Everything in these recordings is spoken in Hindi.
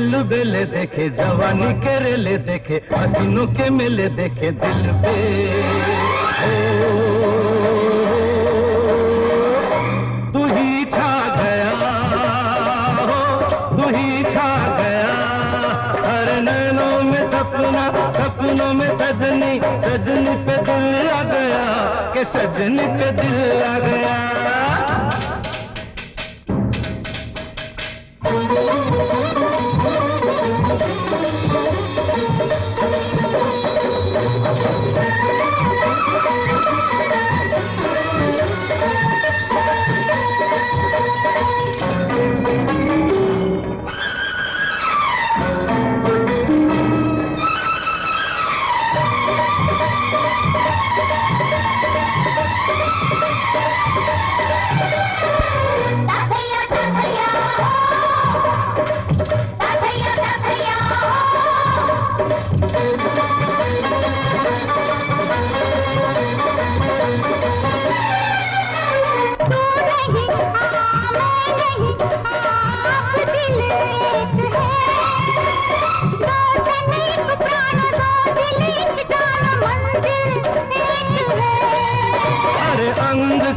अलबेले देखे, जवानी के रेले देखे, हसीनों के मेले देखे दिल पे। तू ही छा गया हो, तू ही छा गया, हर नैनों में सपना, सपनों में सजनी, सजनी पे दिल आ गया, के सजनी पे दिल आ गया।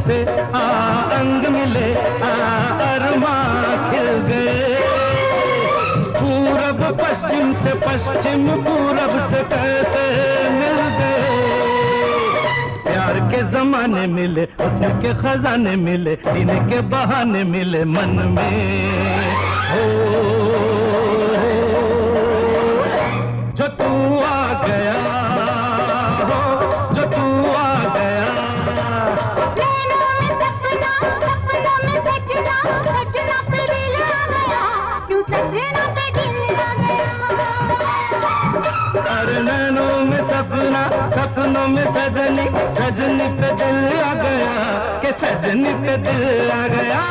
से अंग मिले, अरमां खिल गए, पूरब पश्चिम से पश्चिम पूरब से कैसे मिल गए। प्यार के जमाने मिले, उसके खजाने मिले, जीने के बहाने मिले मन में। हो जो तू आ गया, हो जो तू आ गया, अरे नैनों में सपना, सपनों में सजनी, सजनी पे दिल आ गया, के सजनी पे दिल आ गया।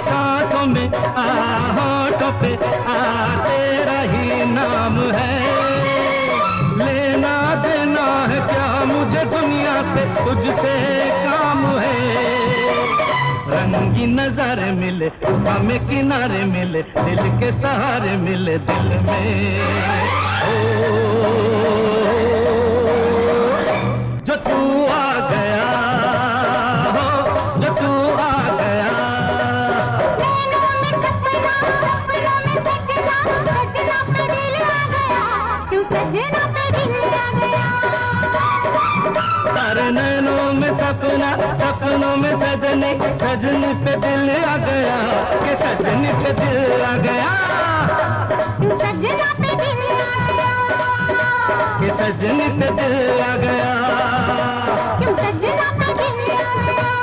सांसों में होठों पे तेरा ही नाम है, लेना देना है क्या मुझे दुनिया से, तुझसे काम है। रंगी नजारे मिले, हवा में किनारे मिले, दिल के सहारे मिले दिल में। जो तू आ गया, हो जो तू आ गया, तारे नैनों में सपना, सपनों में सजनी, सजनी पे दिल आ गया, के सजनी पे दिल आ गया, सजना पे दिल आ गया, के सजनी पे दिल आ गया, सजना पे दिल आ गया।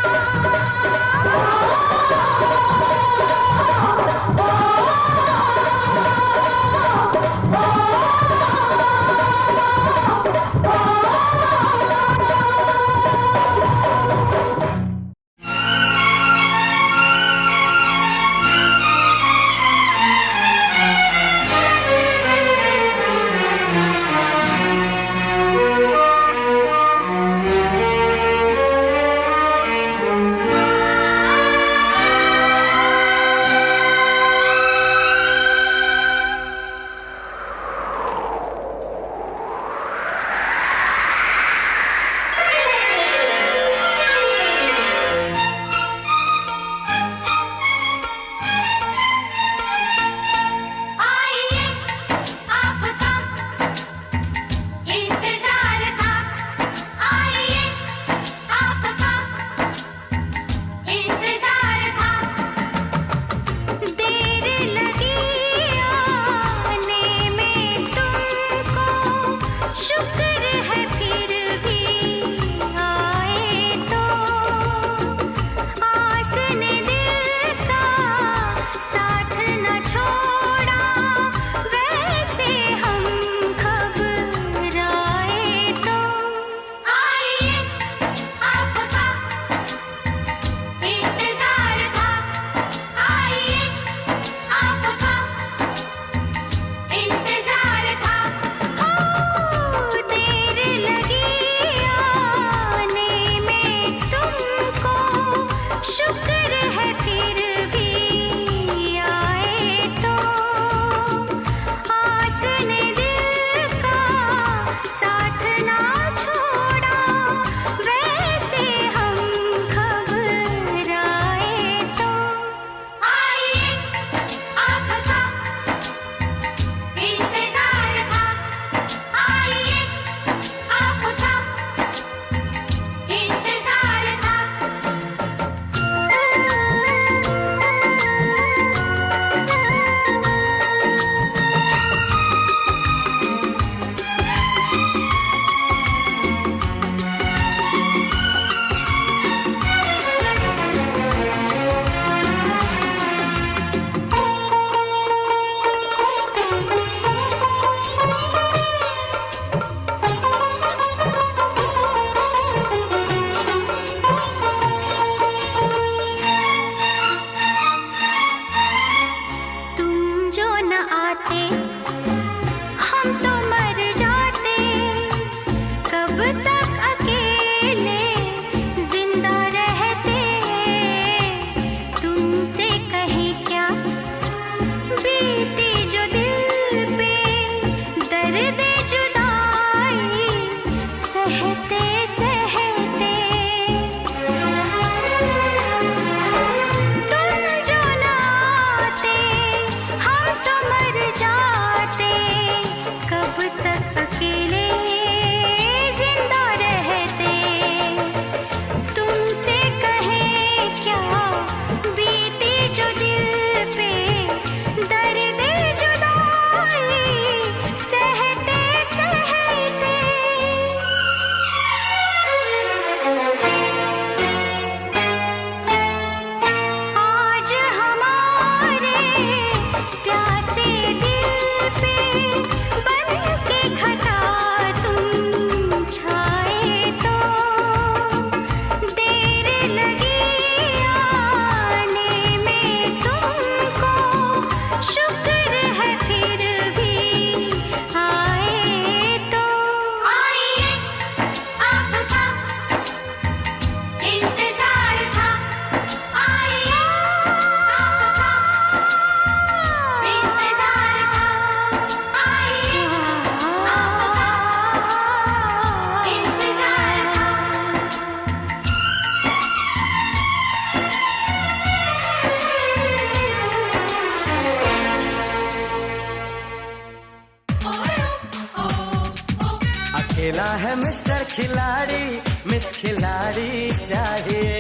मिस्टर खिलाड़ी मिस खिलाड़ी चाहिए।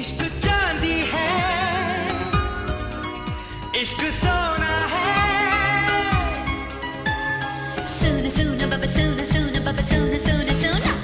इश्क चांदी है, इश्क सोना है। सोना सोना बाबा सोना सोना बाबा सोना सोना सोना।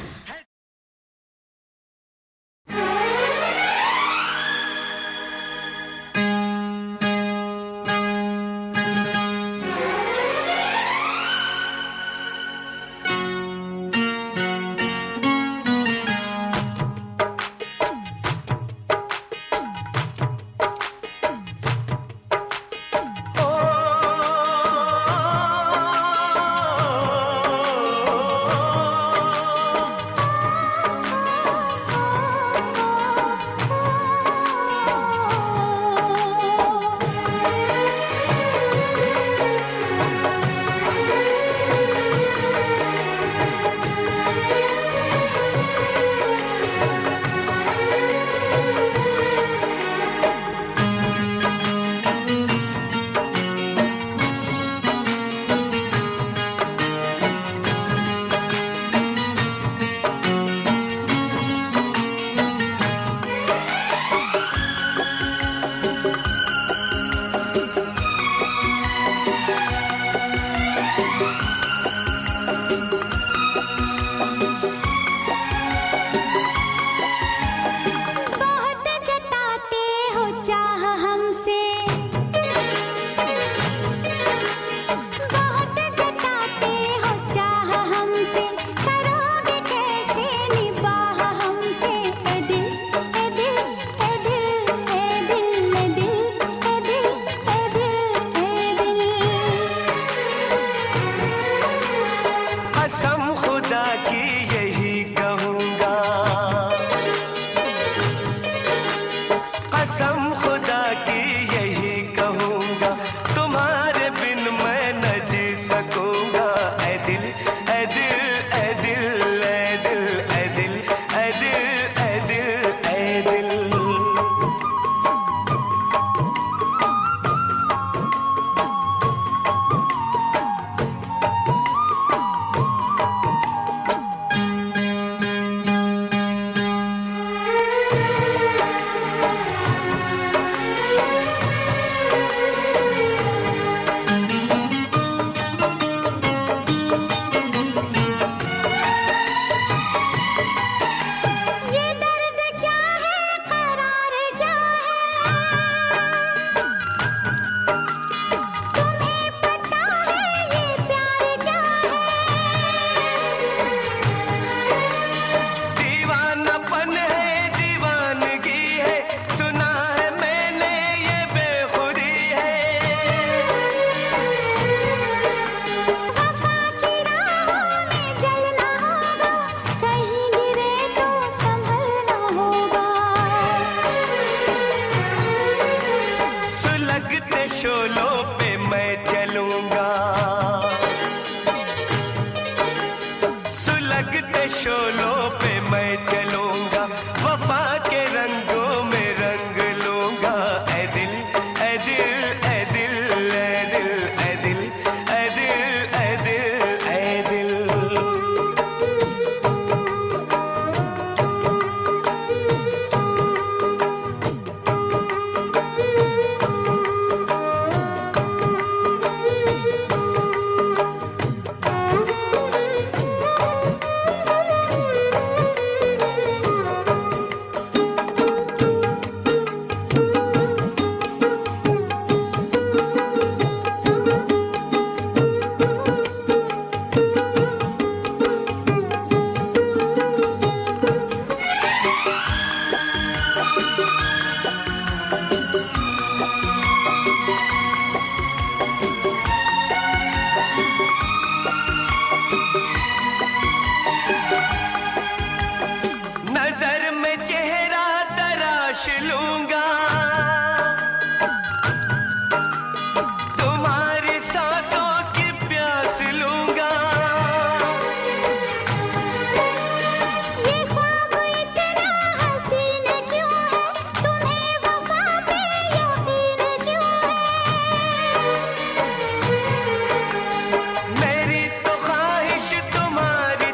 मेरी तो ख्वाहिश तुम्हारी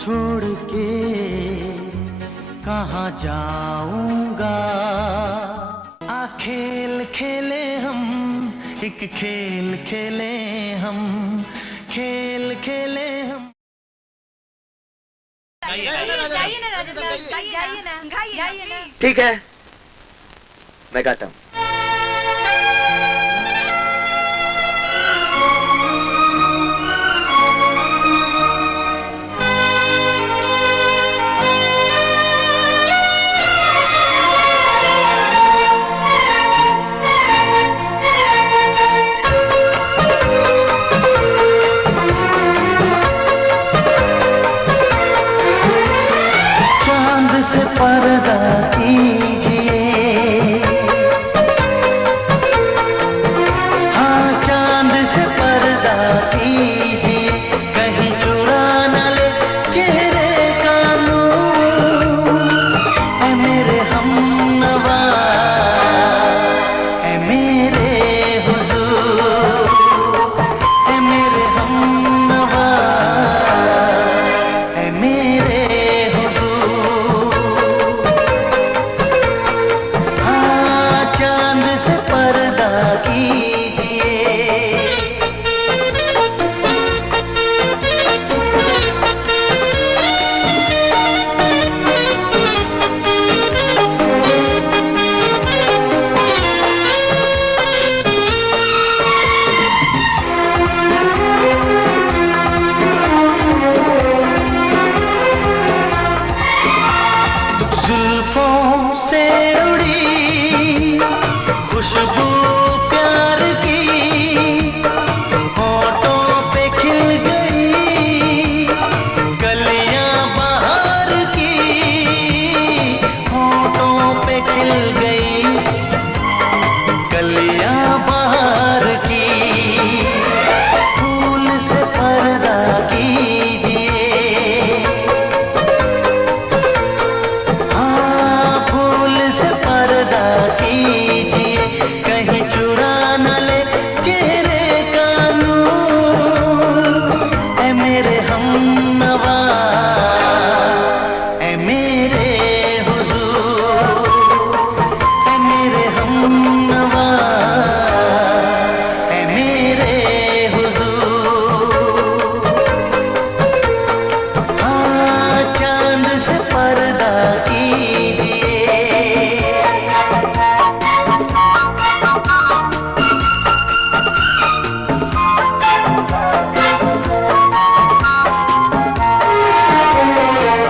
छोड़ के कहाँ जाऊंगा। आ खेल खेले हम, एक खेल खेले हम, खेल खेले हम। ठीक है, मैं गाता हूँ। चांद से पर्दा कीजिए, हाँ चांद से पर्दा कीजिए, कहीं चुरा न ले चेहरे का नूर। ऐ मेरे हमनवा, ऐ मेरे हुजूर, ऐ मेरे हमनवा, ऐ मेरे चांद से पर्दा कीजिए। जुल्फों से उड़ी खुशबू प्यार की, होठों पे खिल गई कलियां बहार की, होठों पे खिल गई कलियां बहार की। फूल से पर्दा कीजिए, हाँ फूल से पर्दा कीजिए, कहीं चुरा न ले चेहरे का नूर। ऐ मेरे हमनवा, ऐ मेरे हुजूर, ऐ मेरे हमनवा, ऐ मेरे हुजूर। हाँ चांद से पर्दा कीजिए।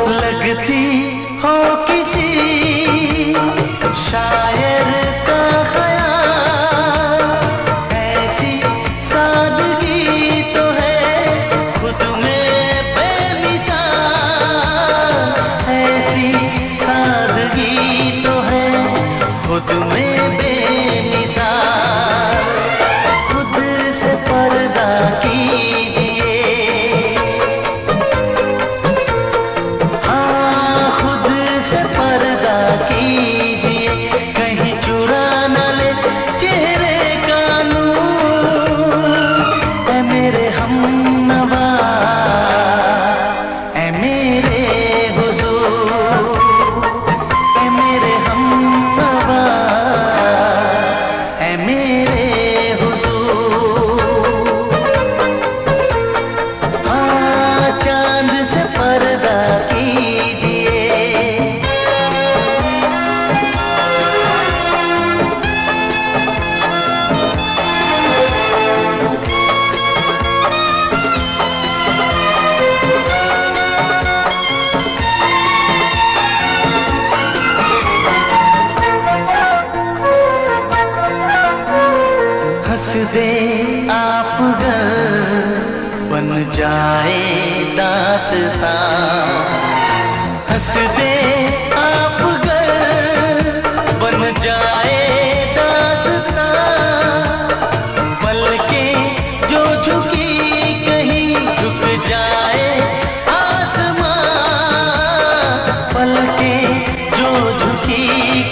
लगती हो किसी शायर का ख्याल, ऐसी सादगी तो है खुद में बेमिसाल, ऐसी सादगी तो है खुद में बेमिसाल। खुद से पर्दा कीजिए, हाँ खुद से पर्दा कीजिए, कहीं चुरा न ले चेहरे का नूर। ऐ मेरे हमनवा, ऐ मेरे हुजूर, ऐ मेरे हमनवा, ऐ मेरे हुजूर। हाँ चांद से पर्दा कीजिए। हंस दे आप गर बन जाए दास्तां, हंस दे आप गर बन जाए दास्तां। पलकें जो झुकी कहीं झुक जाए आसमां, पलकें जो झुकी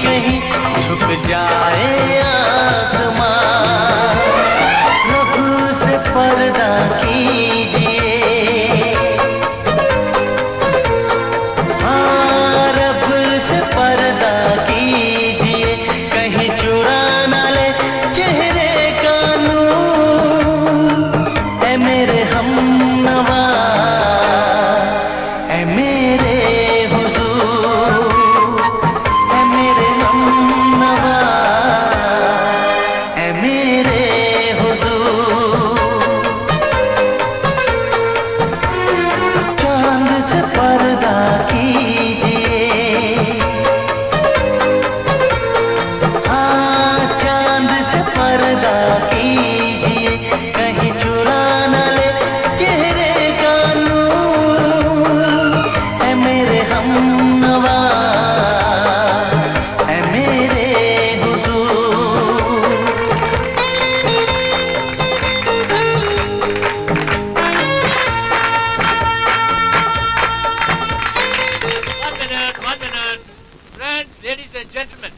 कहीं झुक जाए आसमां। रब से पर्दा कीजिए, gentlemen.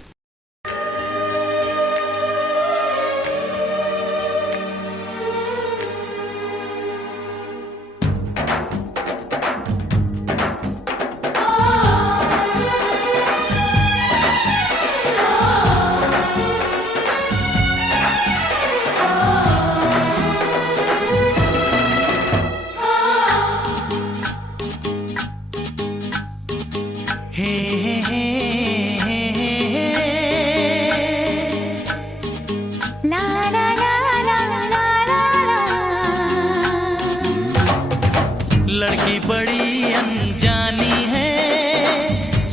लड़की बड़ी अनजानी है,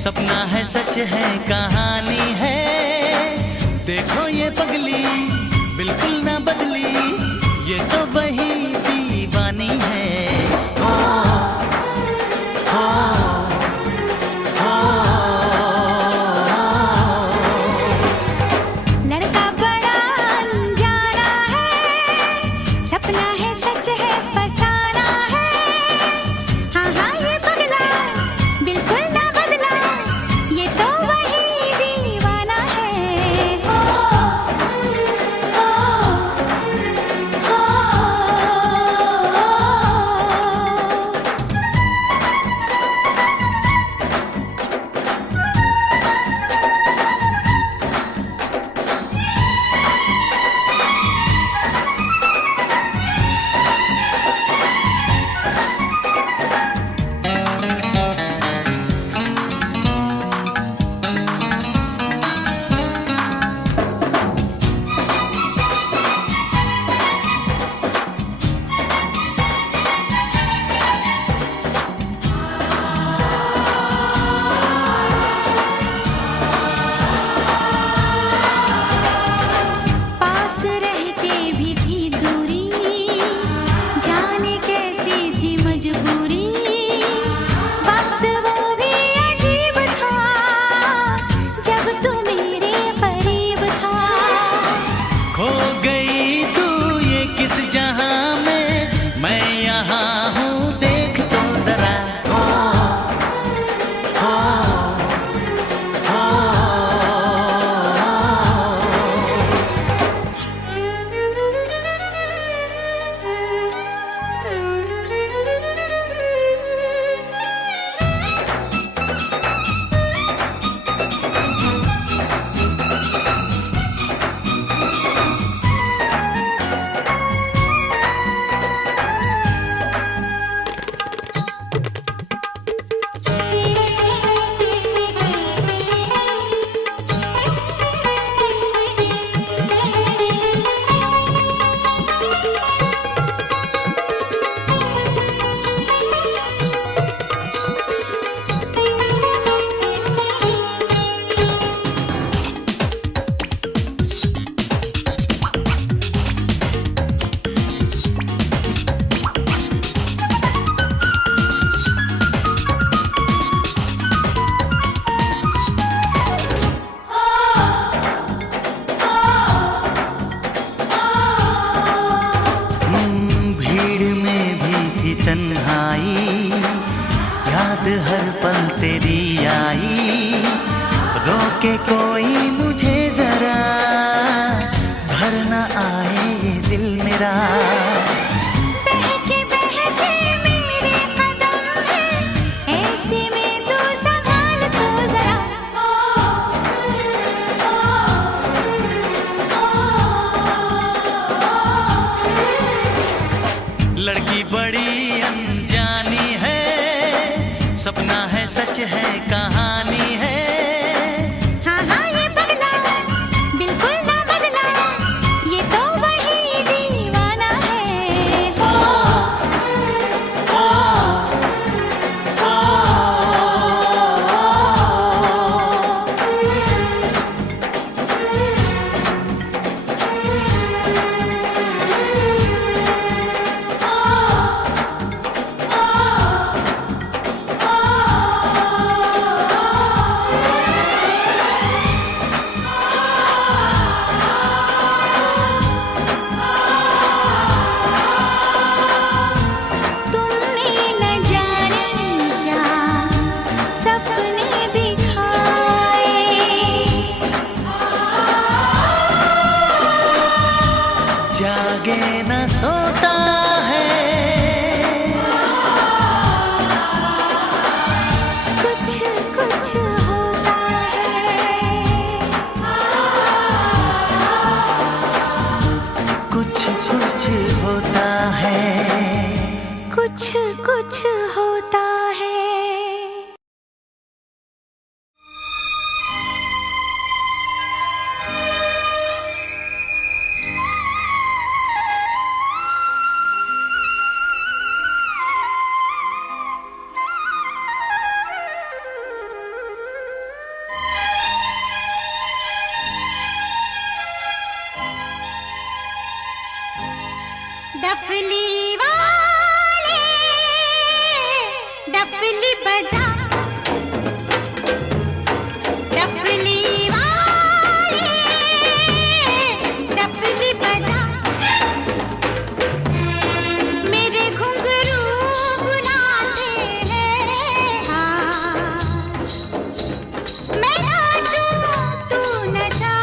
सपना है सच है कहानी है। देखो ये पगली बिल्कुल ना बदली, ये तो वही दीवानी है। हो, हो, हो। लड़का बड़ा अनजाना है, सपना है सच है फसाना है। हाँ हाँ ये पगला बिल्कुल ना बदला, ये तो वही दीवाना है। हो, हो, हो। पास रह के भी थी दूरी, जाने कैसी थी मजबूरी। वक्त वो भी अजीब था, जब तू मेरे करीब था। खो गई तू ये किस जहां में, मैं यहाँ हूँ देख तो जरा। हो, हो, हो। भीड़ में भी थी तन्हाई, याद हर पल तेरी आई। रोके कोई मुझे जरा, भर न आए ये दिल मेरा। बहके बहके मेरे कदम हैं, ऐसे में तू संभाल तो जरा। लड़की बड़ी अनजानी है, सपना है सच है कहानी है। हाँ हाँ ये पगला बिल्कुल ना बदला, ये तो वही दीवाना है। हो, हो, हो। कुछ होता है। डफली वाले डफली बजा, डफली वाले डफली बजा, मेरे घुंघरू बुलाते हैं। हाँ मैं नाचूं तू नचा,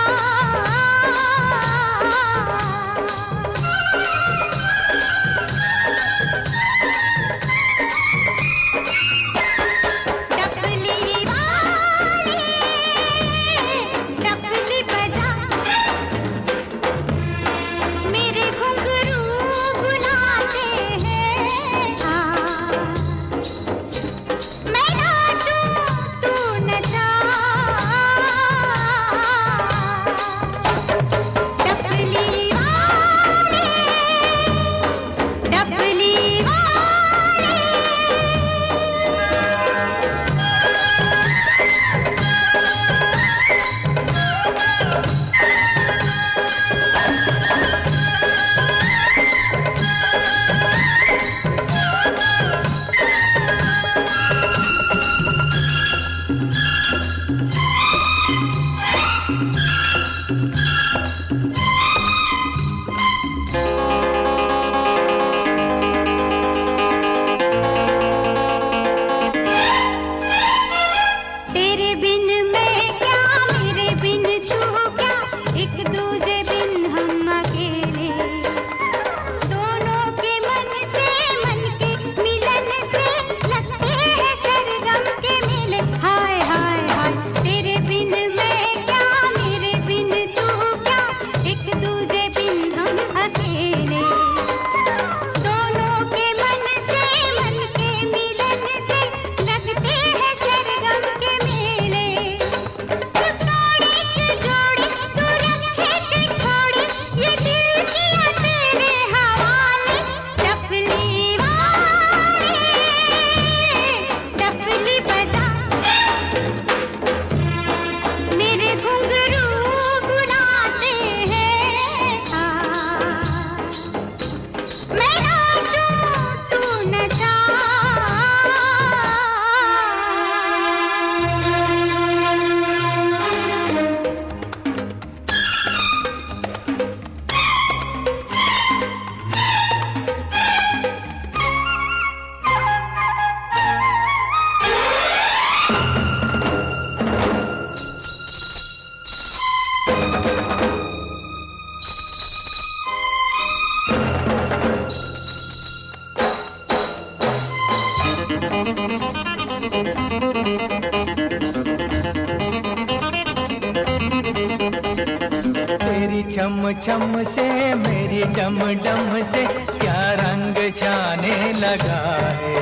तेरी छम छम से मेरी डम डम से क्या रंग जाने लगा है।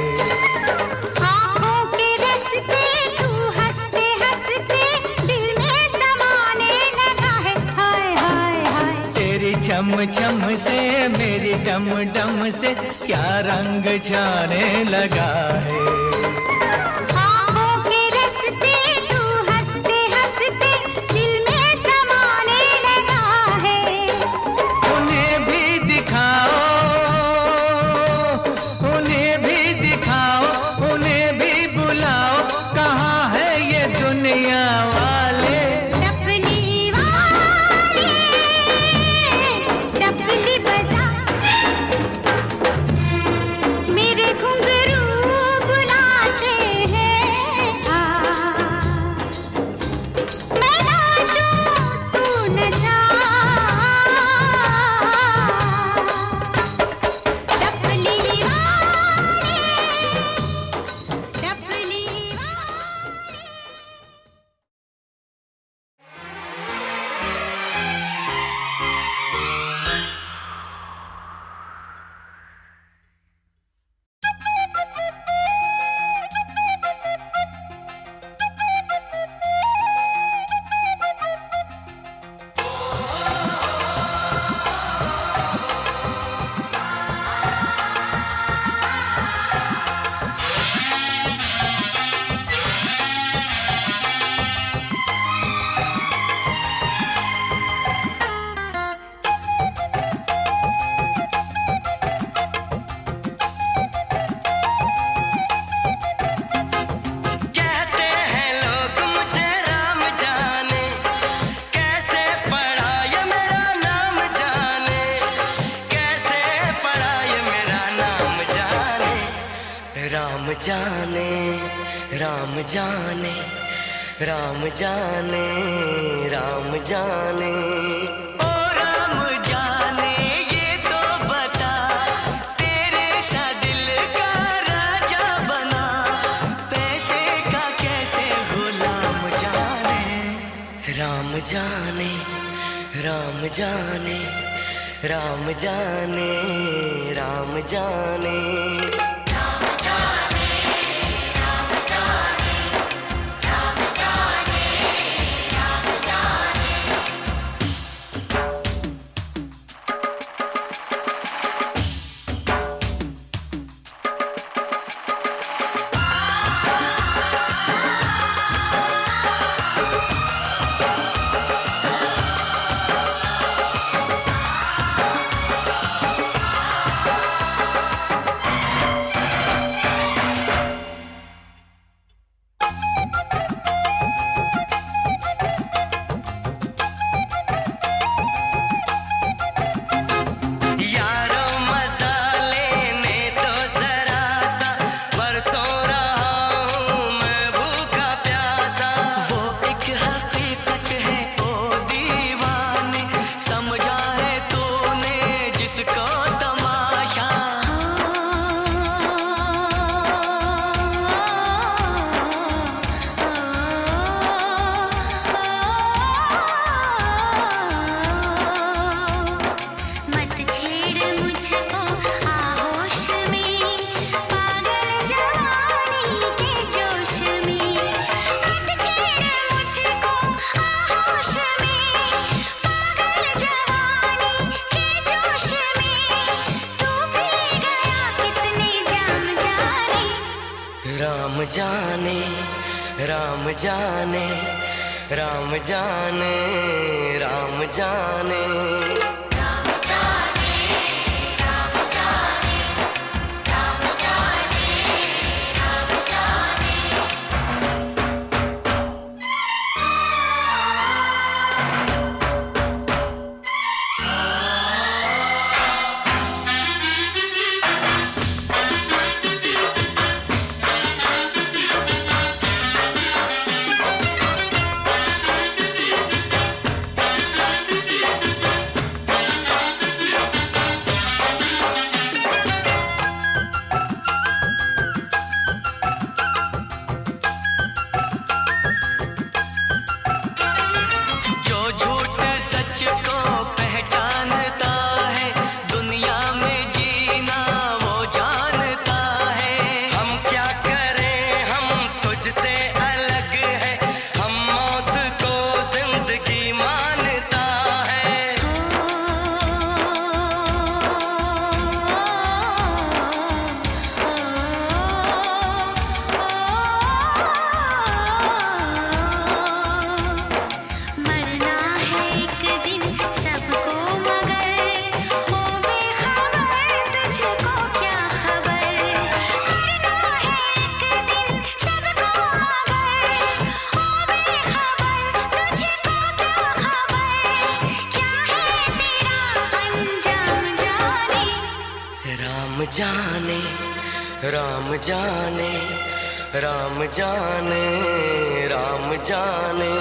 आँखों के रस्ते तू हंसते हंसते दिल में समाने लगा है। हाय हाय हाय तेरी छम छम से मेरी डम डम से क्या रंग जाने लगा है। आँखों के रस्ते तू हंसते हंसते दिल में समाने लगा है। उन्हें भी दिखाओ, उन्हें भी दिखाओ, उन्हें भी बुलाओ, कहाँ है ये दुनिया वाले। डफली वाले डफली बजा, मेरे घुंघरू बुलाते हैं। जाने, राम जाने, राम जाने, राम जाने। ओ राम जाने ये तो बता, तेरे सा दिल का राजा बना, पैसे का कैसे गुलाम जाने। राम जाने, राम जाने, राम जाने, राम जाने। राम जाने, राम जाने, राम जाने, राम जाने। राम जाने, राम जाने, राम जाने, राम जाने।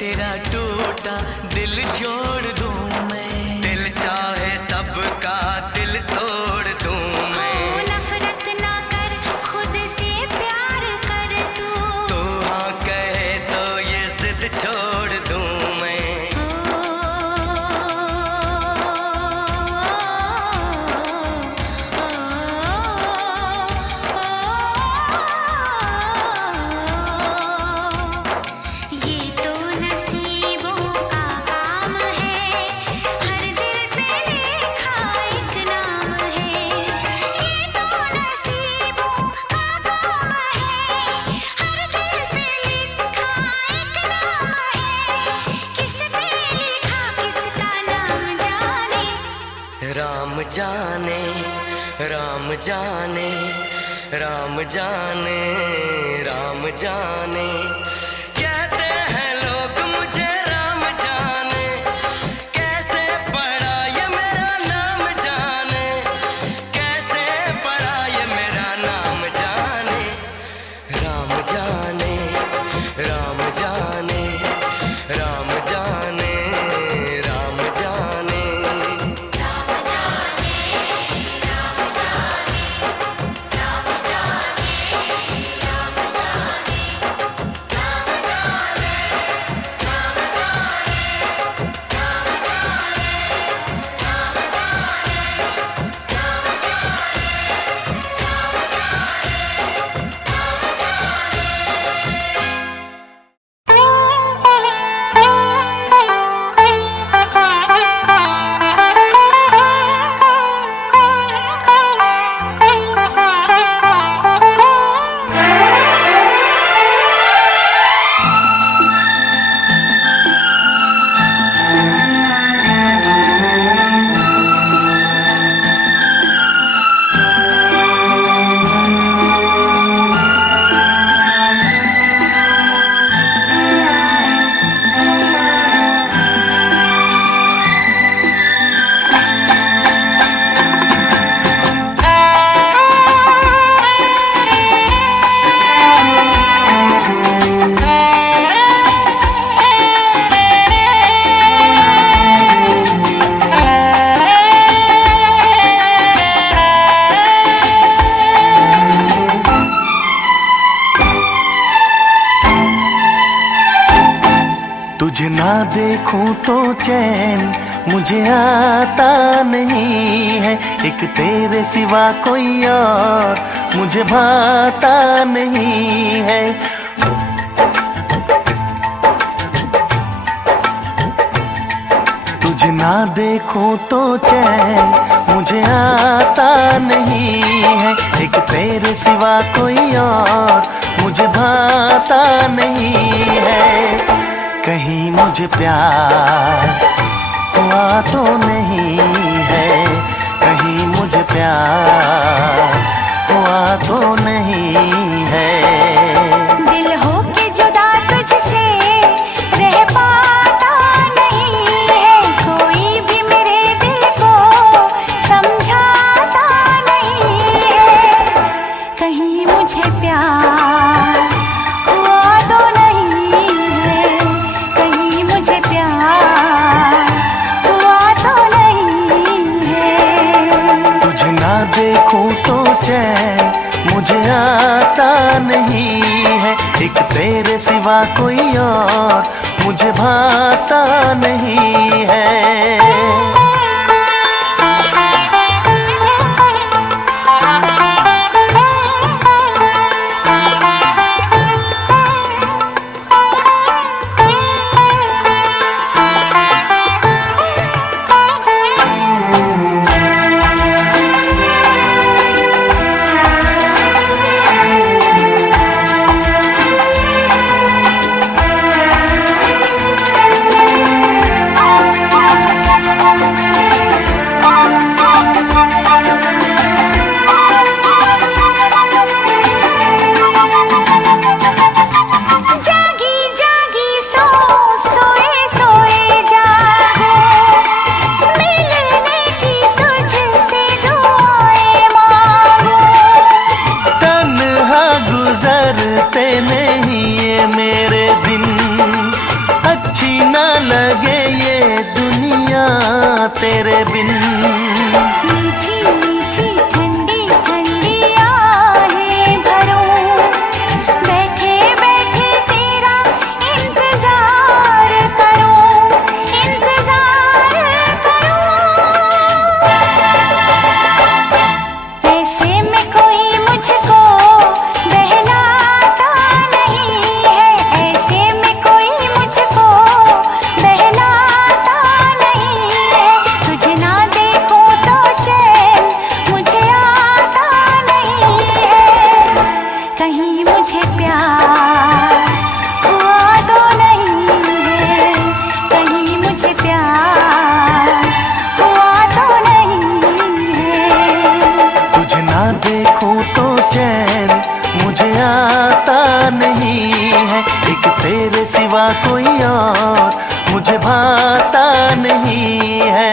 तेरा टूटा दिल जोड़ दूं मैं, दिल चाहे सबका दिल तोड़ दूं मैं। नफरत ना कर, खुद से प्यार कर तू हाँ कहे तो ये जिद छोड़ दूं मैं। ये तो नसीबों का जाने राम जाने राम जाने राम जाने कहते हैं लोग मुझे राम जाने कैसे पड़ा ये मेरा नाम जाने कैसे पड़ा ये मेरा नाम जाने राम जाने राम जाने राम जाने राम जाने तुझे ना देखूं तो चैन मुझे आता नहीं है, एक तेरे सिवा कोई और मुझे भाता नहीं है। तुझे ना देखूं तो चैन मुझे आता नहीं है, एक तेरे सिवा कोई और मुझे भाता नहीं है। कहीं मुझे प्यार हुआ तो नहीं है, कहीं मुझे प्यार हुआ तो नहीं है। दिल हो के जुदा तुझसे रह पाता नहीं है, कोई भी मेरे दिल को समझाता नहीं है। कहीं मुझे प्यार हुआ तो नहीं है, कहीं मुझे प्यार हुआ तो नहीं है। तुझे ना देखूं तो चैन मुझे आता नहीं है, एक तेरे सिवा कोई और मुझे भाता नहीं है। आता नहीं है।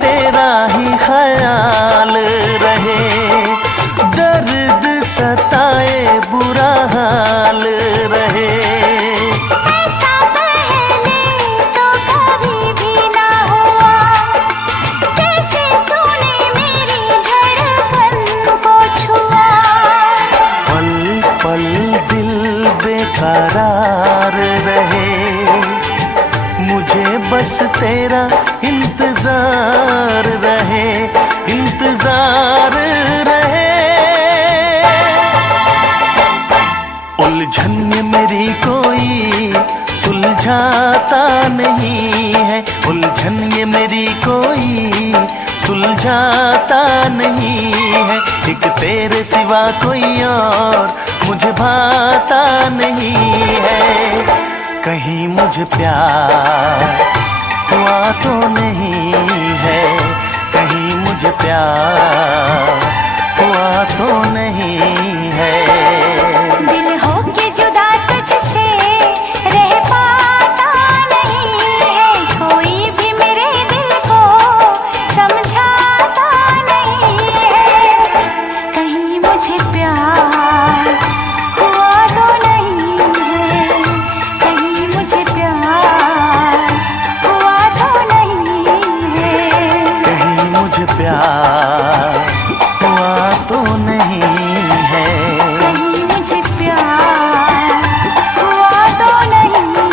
तेरा ही ख्याल रहे, दर्द सताए बुरा हाल रहे। ऐसा पहले तो कभी भी ना हुआ, कैसे तूने मेरी धड़कन को छुआ। पल पल दिल बेकरार रहे, मुझे बस तेरा इंतजार रहे, इंतजार रहे। उलझन में मेरी कोई सुलझाता नहीं है, उलझन ये मेरी कोई सुलझाता नहीं है। एक तेरे सिवा कोई और मुझे भाता नहीं है। कहीं मुझे प्यार हुआ तो नहीं है, कहीं मुझे प्यार हुआ तो नहीं है। दिल होके जुदा तुझसे रह पाता नहीं है, कोई भी मेरे दिल को समझाता नहीं है। कहीं मुझे प्यार हुआ तो नहीं है, कहीं मुझे प्यार हुआ तो नहीं है। कहीं मुझे प्यार हुआ तो नहीं है, कहीं मुझे प्यार हुआ तो नहीं है।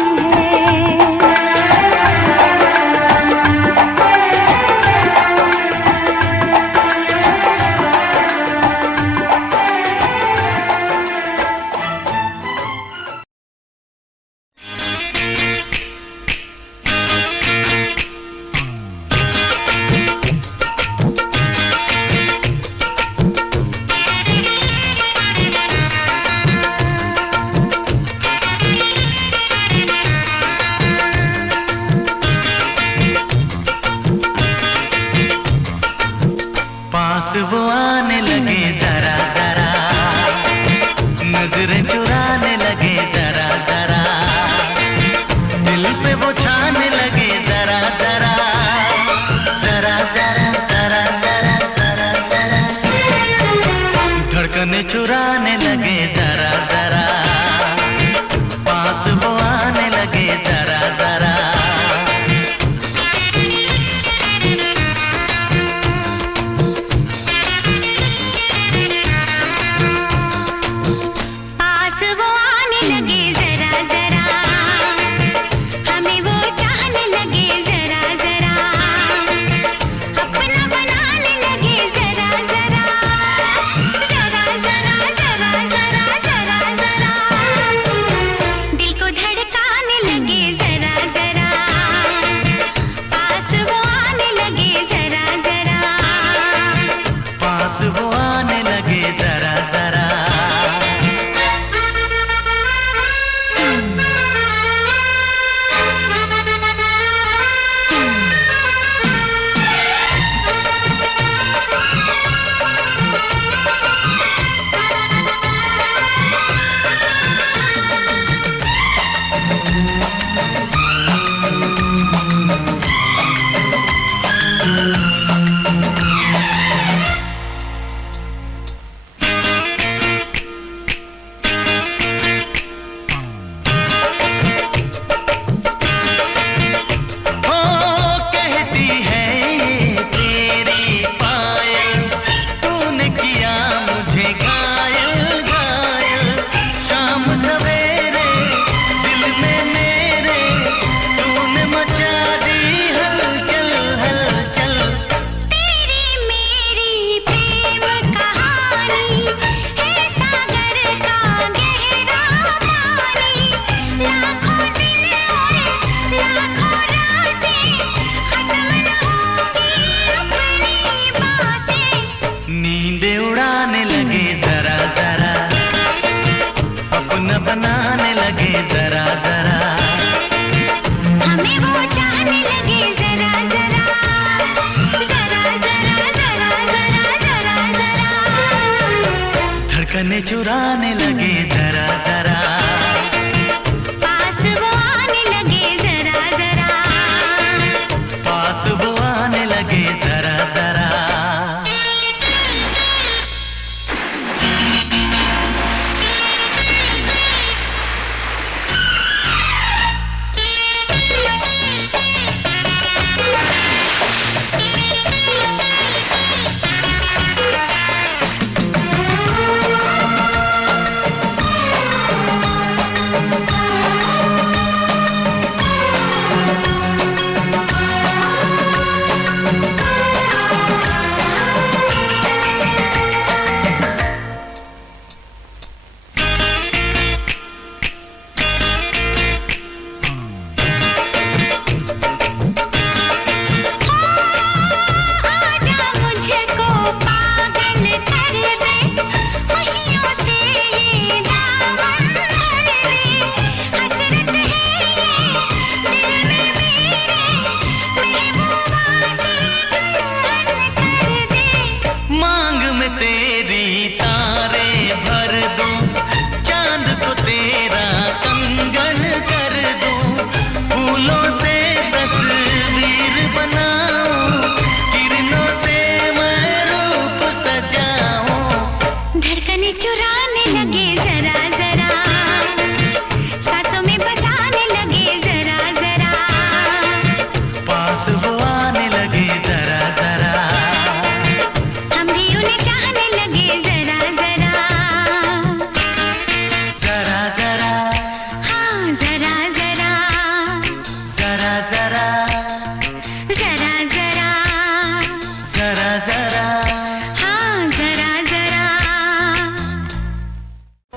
पास वो आने लगे जरा जरा, नजरें चुराने लगे जरा जरा, दिल पे वो छाने लगे जरा जरा, जरा जरा जरा जरा जरा जरा, धड़कने चुराने लगे जरा जरा, पास वो आने लगे जरा जरा।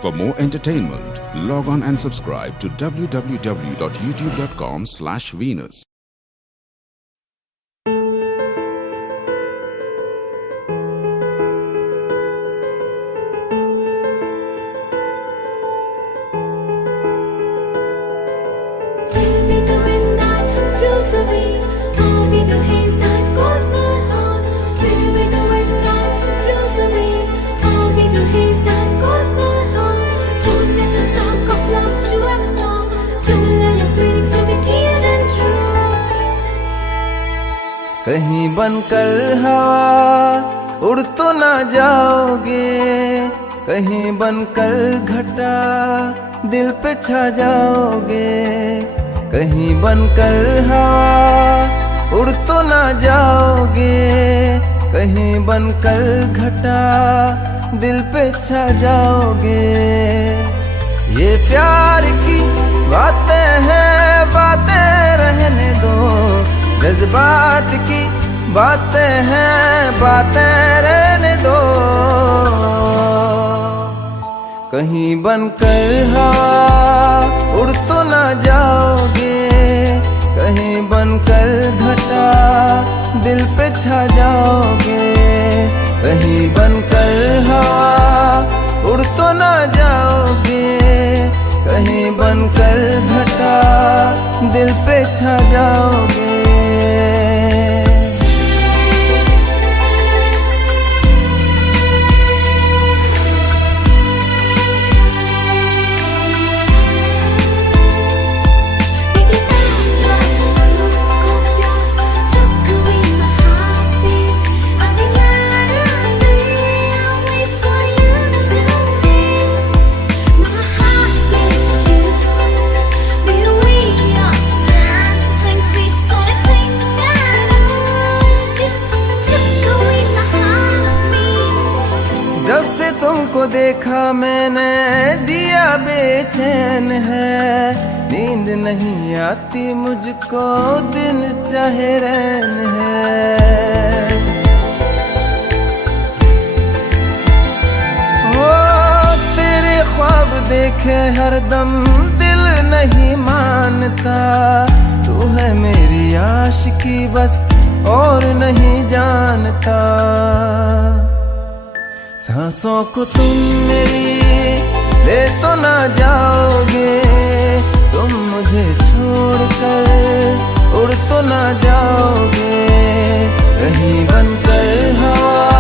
For more entertainment, log on and subscribe to www.youtube.com/Venus. We'll be the wind that flows away. I'll be the haze that calls my heart. We'll be the wind that flows away. I'll be the haze that calls my heart. Don't let the spark of love to ever stop. Don't let your feelings to be dear and true. कहीं बनकर हवा उड़ तो ना जाओगे, कहीं बनकर घटा दिल पे छा जाओगे। कहीं बनकर हवा उड़ तो ना जाओगे, कहीं बनकर घटा दिल पे छा जाओगे। ये प्यार की बातें हैं, बातें रहने दो। जज्बात की बातें हैं, बातें रहने दो। कहीं बनकर हवा उड़ तो ना जाओगे, कहीं बनकर घटा दिल पे छा जाओगे। कहीं बनकर हवा उड़ तो ना जाओगे, कहीं बनकर घटा दिल पे छा जाओगे। Baby, that was the look of yours, took away my heartbeat. I've been night and day, I'll wait for you to leave. My heart beats yours, the way you're dancing feet, so the thing I lose you, took away my heartbeat. जब से तुमको देखा मैंने जिया बेचैन है। नींद नहीं आती मुझको, दिन चाहे रैन है। ओ तेरे ख्वाब देखे हरदम दिल नहीं मानता। तू है मेरी आशिकी बस और नहीं जानता। सांसों को तुम मेरी ले तो ना जाओगे, तुम मुझे छोड़कर उड़ तो ना जाओगे। कहीं बनकर हवा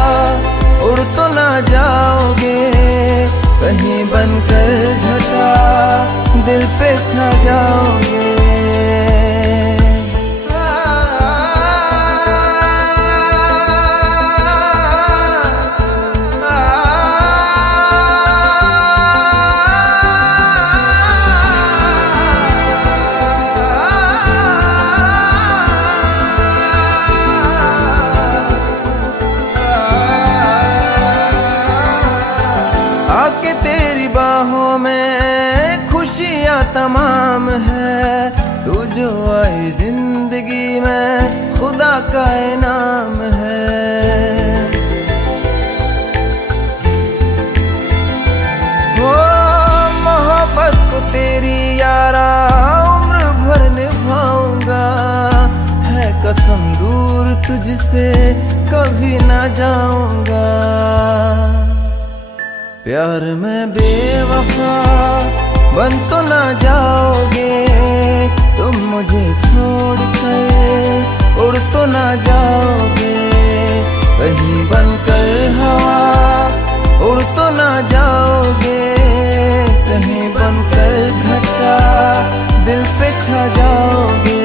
उड़ तो ना जाओगे, कहीं बनकर घटा दिल पे छा जाओगे। आके तेरी बाहों में खुशियाँ तमाम है। तू जो आई जिंदगी में खुदा का इनाम है। वो मोहब्बत को तेरी यारा उम्र भर निभाऊंगा। है कसम दूर तुझसे कभी ना जाऊंगा। प्यार में बेवफा बन तो ना जाओगे, तुम मुझे छोड़कर उड़ तो ना जाओगे। कहीं बनकर हवा उड़ तो ना जाओगे, कहीं बनकर घटा दिल पे छा जाओगे।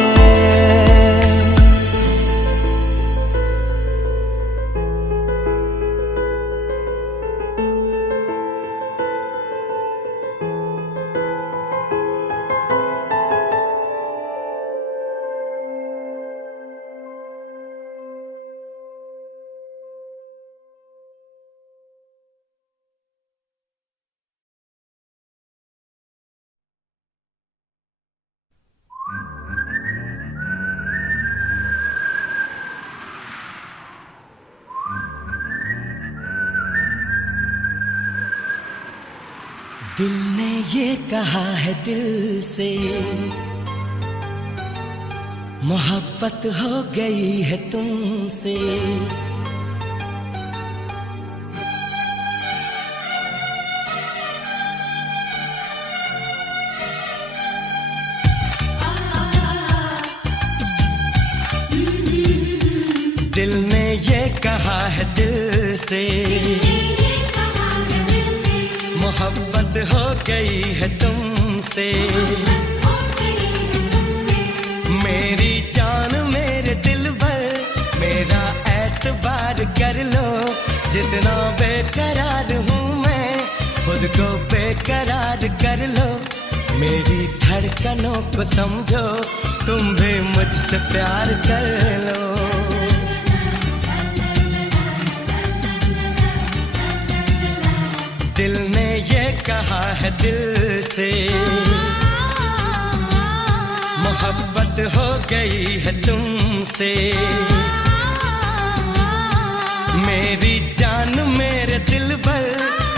दिल ने ये कहा है दिल से, मोहब्बत हो गई है तुमसे। दिल ने ये कहा है दिल से, मोहब्बत हो गई है तुमसे। मेरी जान मेरे दिल भर, मेरा एतबार कर लो। जितना बेकरार हूँ मैं, खुद को बेकरार कर लो। मेरी धड़कनों को समझो, तुम भी मुझसे प्यार कर लो। दिल ने ये कहा है दिल से, मोहब्बत हो गई है तुमसे। मेरी जान मेरे दिल भर,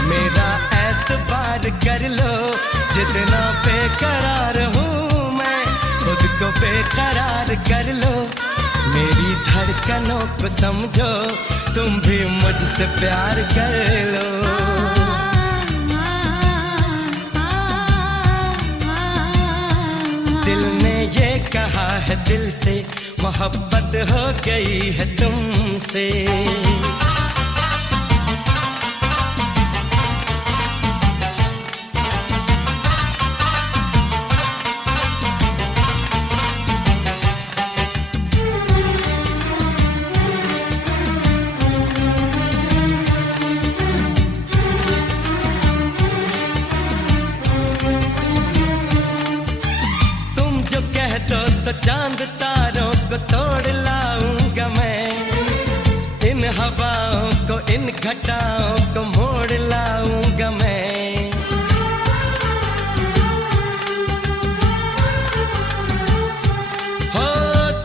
मेरा एतबार कर लो। जितना बेकरार हूँ मैं, खुद को बेकरार कर लो। मेरी धड़कनों को समझो, तुम भी मुझसे प्यार कर लो। दिल ने ये कहा है दिल से, मोहब्बत हो गई है तुमसे। तो चांद तारों को तोड़ लाऊंगा मैं, इन हवाओं को इन घटाओं को मोड़ लाऊंगा मैं। हो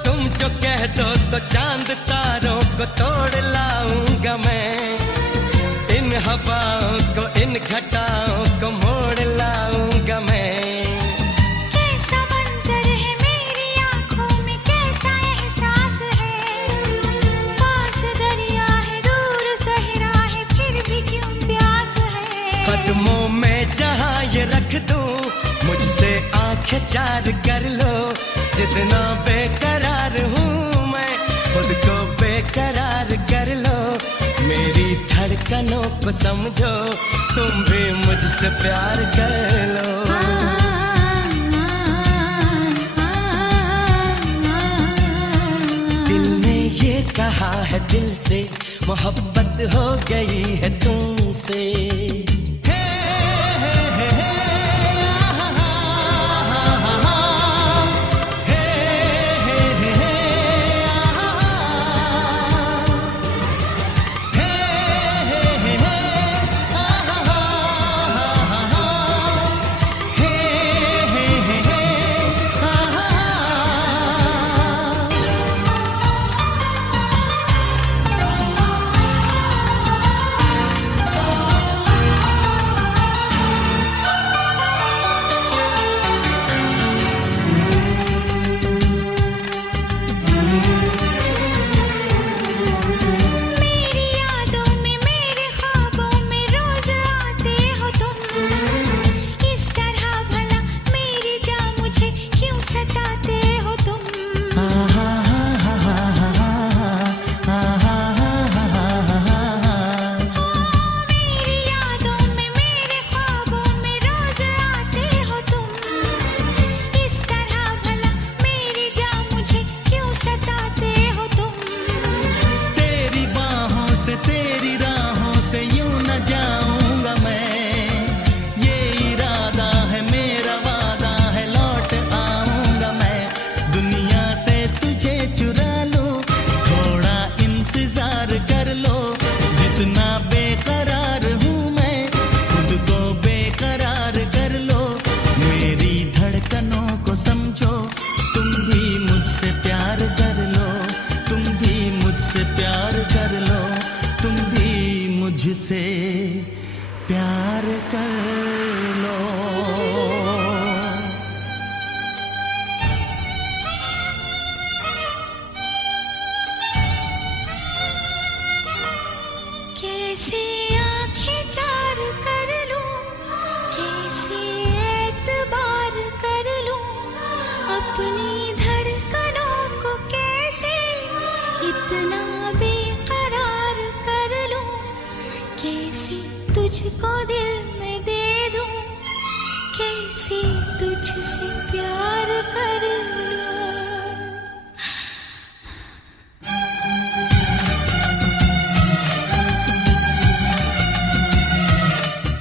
तुम जो कह दो तो चांद तारों को तोड़ लाऊंगा मैं, इन हवाओं को इन घटाओं को मोड़ लाऊंगा मैं। कदमों में जहाँ ये रख दूं, मुझसे आंखें चार कर लो। जितना बेकरार हूँ मैं, खुद को बेकरार कर लो। मेरी धड़कनों को समझो, तुम भी मुझसे प्यार कर लो। दिल ने ये कहा है दिल से, मोहब्बत हो गई है तुमसे। कैसे आंखें चार कर लूं, कैसे एतबार कर लूं, अपनी धड़कनों को कैसे इतना बेकरार कर लूं, कैसे तुझको दिल में दे दूं, कैसे तुझसे प्यार कर लूं।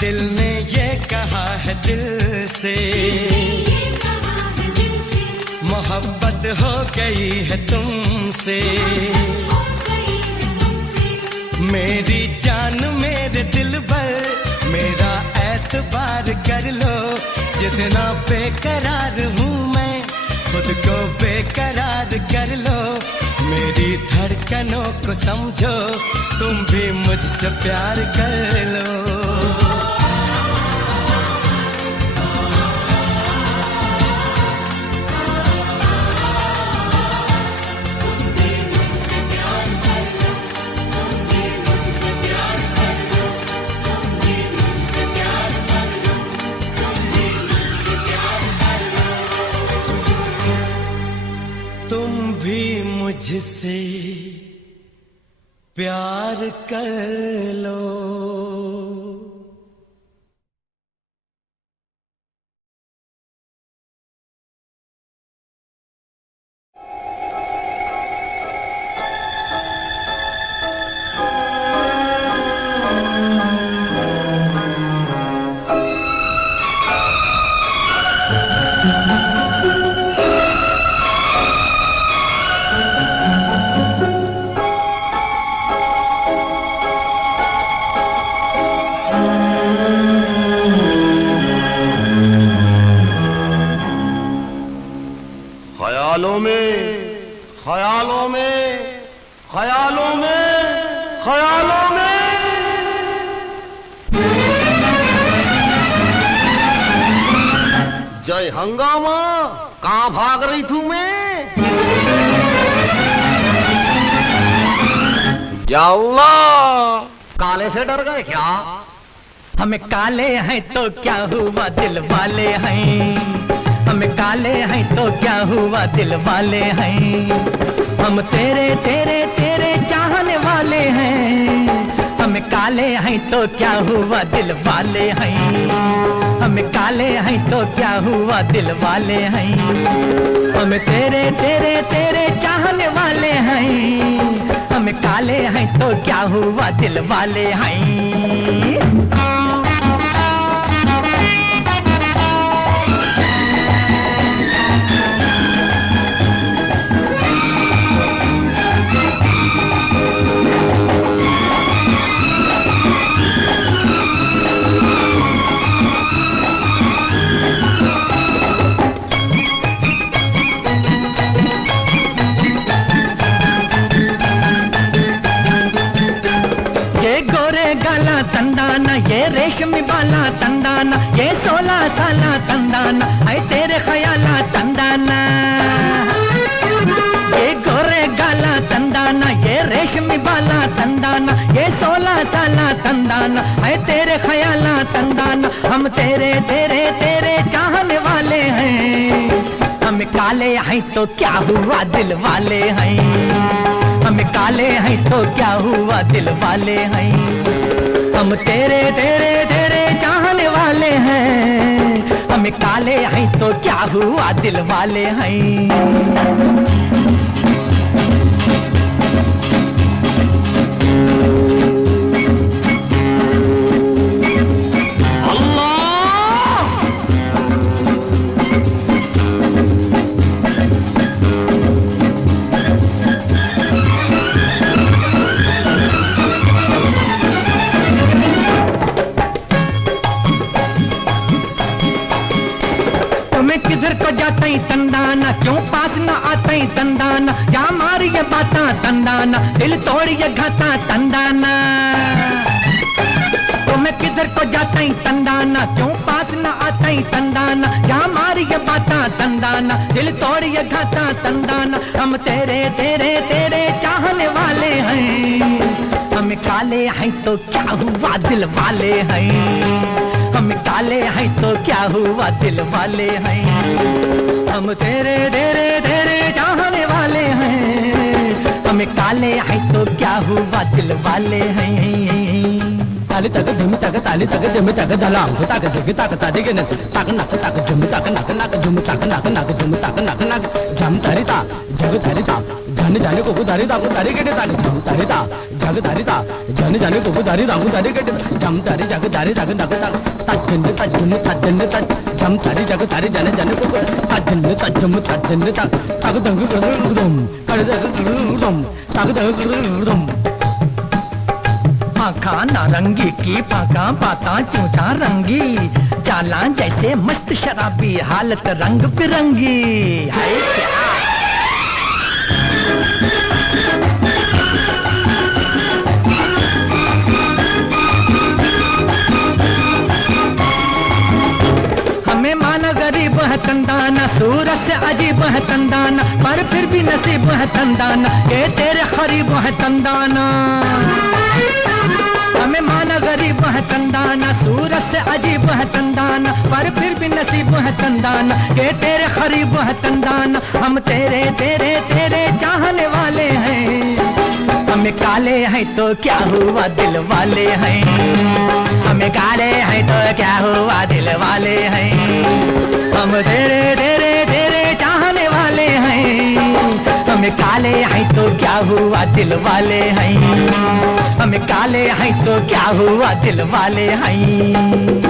दिल ने ये कहा है दिल से, मोहब्बत हो गई है तुमसे, मेरी जान मेरे दिल पर मेरा एतबार कर लो, जितना बेकरार हूँ मैं खुद को बेकरार कर लो, मेरी धड़कनों को समझो, तुम भी मुझसे प्यार कर लो। मुझसे प्यार कर लो। ख्यालों में ख्यालों में ख्यालों में ख्यालों में जय हंगामा, कहाँ भाग रही थू मैं? या अल्लाह, काले से डर गए क्या? हम काले हैं तो क्या हुआ, दिल वाले हैं। हम काले हैं तो क्या हुआ, दिल वाले हैं। हम तेरे तेरे तेरे चाहने वाले हैं। हम काले हैं तो क्या हुआ, दिल वाले हैं। हम काले हैं तो क्या हुआ, दिल वाले हैं। हम तेरे तेरे तेरे चाहने वाले हैं। हम काले हैं तो क्या हुआ, दिल वाले हैं। तंदाना ये रेशमी बाला तंदाना, ये 16 साला तंदाना, है तेरे ख्याला तंदाना। ये गोरे गाला तंदाना, ये रेशमी बाला तंदाना, ये 16 साला तंदाना, है तेरे ख्याला तंदाना। हम तेरे तेरे तेरे चाहने वाले हैं। हम काले हैं तो क्या हुआ, दिल वाले हैं। हम काले हैं तो क्या हुआ, दिल वाले हैं। हम तेरे तेरे तेरे चाहने वाले हैं। हम काले हैं तो क्या हुआ, दिल वाले हैं। किधर को जाता ही तंदाना, क्यों पास न आता ही तंदाना। जा मारी ये बाता तंदाना, दिल तोड़ ये घाता तंदाना। तो मैं किधर को जाता ही तंदाना, क्यों पास न आता ही तंदाना। जा मारी ये बाता तंदाना, दिल तोड़ ये घाता तंदाना। हम तेरे तेरे तेरे चाहने वाले हैं। हम हम काले हैं तो क्या हुआ दिल वाले हैं, हम काले हैं तो क्या हुआ दिल वाले हैं, हम तेरे तेरे तेरे चाहने वाले हैं, हम काले हैं तो क्या हुआ दिल वाले हैं। ताली तक झुम तक ताली तक झुम तक दलाम तक जग तक ताली के नक तक नक तक झुम तक नक नक झुम तक नक नक झुम तक नक नक झम तारिता जग तारिता जाने जाने को तारिता को तारी के ताली झम तारिता जग तारिता जाने जाने को तारिता को तारी के झम तारी जग तारी जग नक तक तजन तजन तजन तज झम तारी जग तारी जाने जाने को तजन तजम तजन तक तक दंग गुदम कर दंग गुदम तक दंग गुदम। आँखा नारंगी की पाका पाता चूचा रंगी, चाला जैसे मस्त शराबी हालत रंग बिरंगी है क्या। हमें माना गरीब है तंदाना, सूरत से अजीब है तंदाना, पर फिर भी नसीब है तंदाना, ये तेरे खरीब है तंदाना। हमें माना गरीब है तंदाना, सूरत से अजीब है तंदाना, पर फिर भी नसीब है तंदाना, ये तेरे खरीब है तंदाना। हम तेरे तेरे तेरे चाहने वाले हैं, हमें काले हैं तो क्या हुआ दिल वाले हैं, हमें काले हैं तो क्या हुआ दिल वाले हैं, हम तेरे तेरे तेरे चाहने वाले हैं, हमें काले हैं तो क्या हुआ दिल वाले हैं, हमें काले हैं तो क्या हुआ दिल वाले हैं।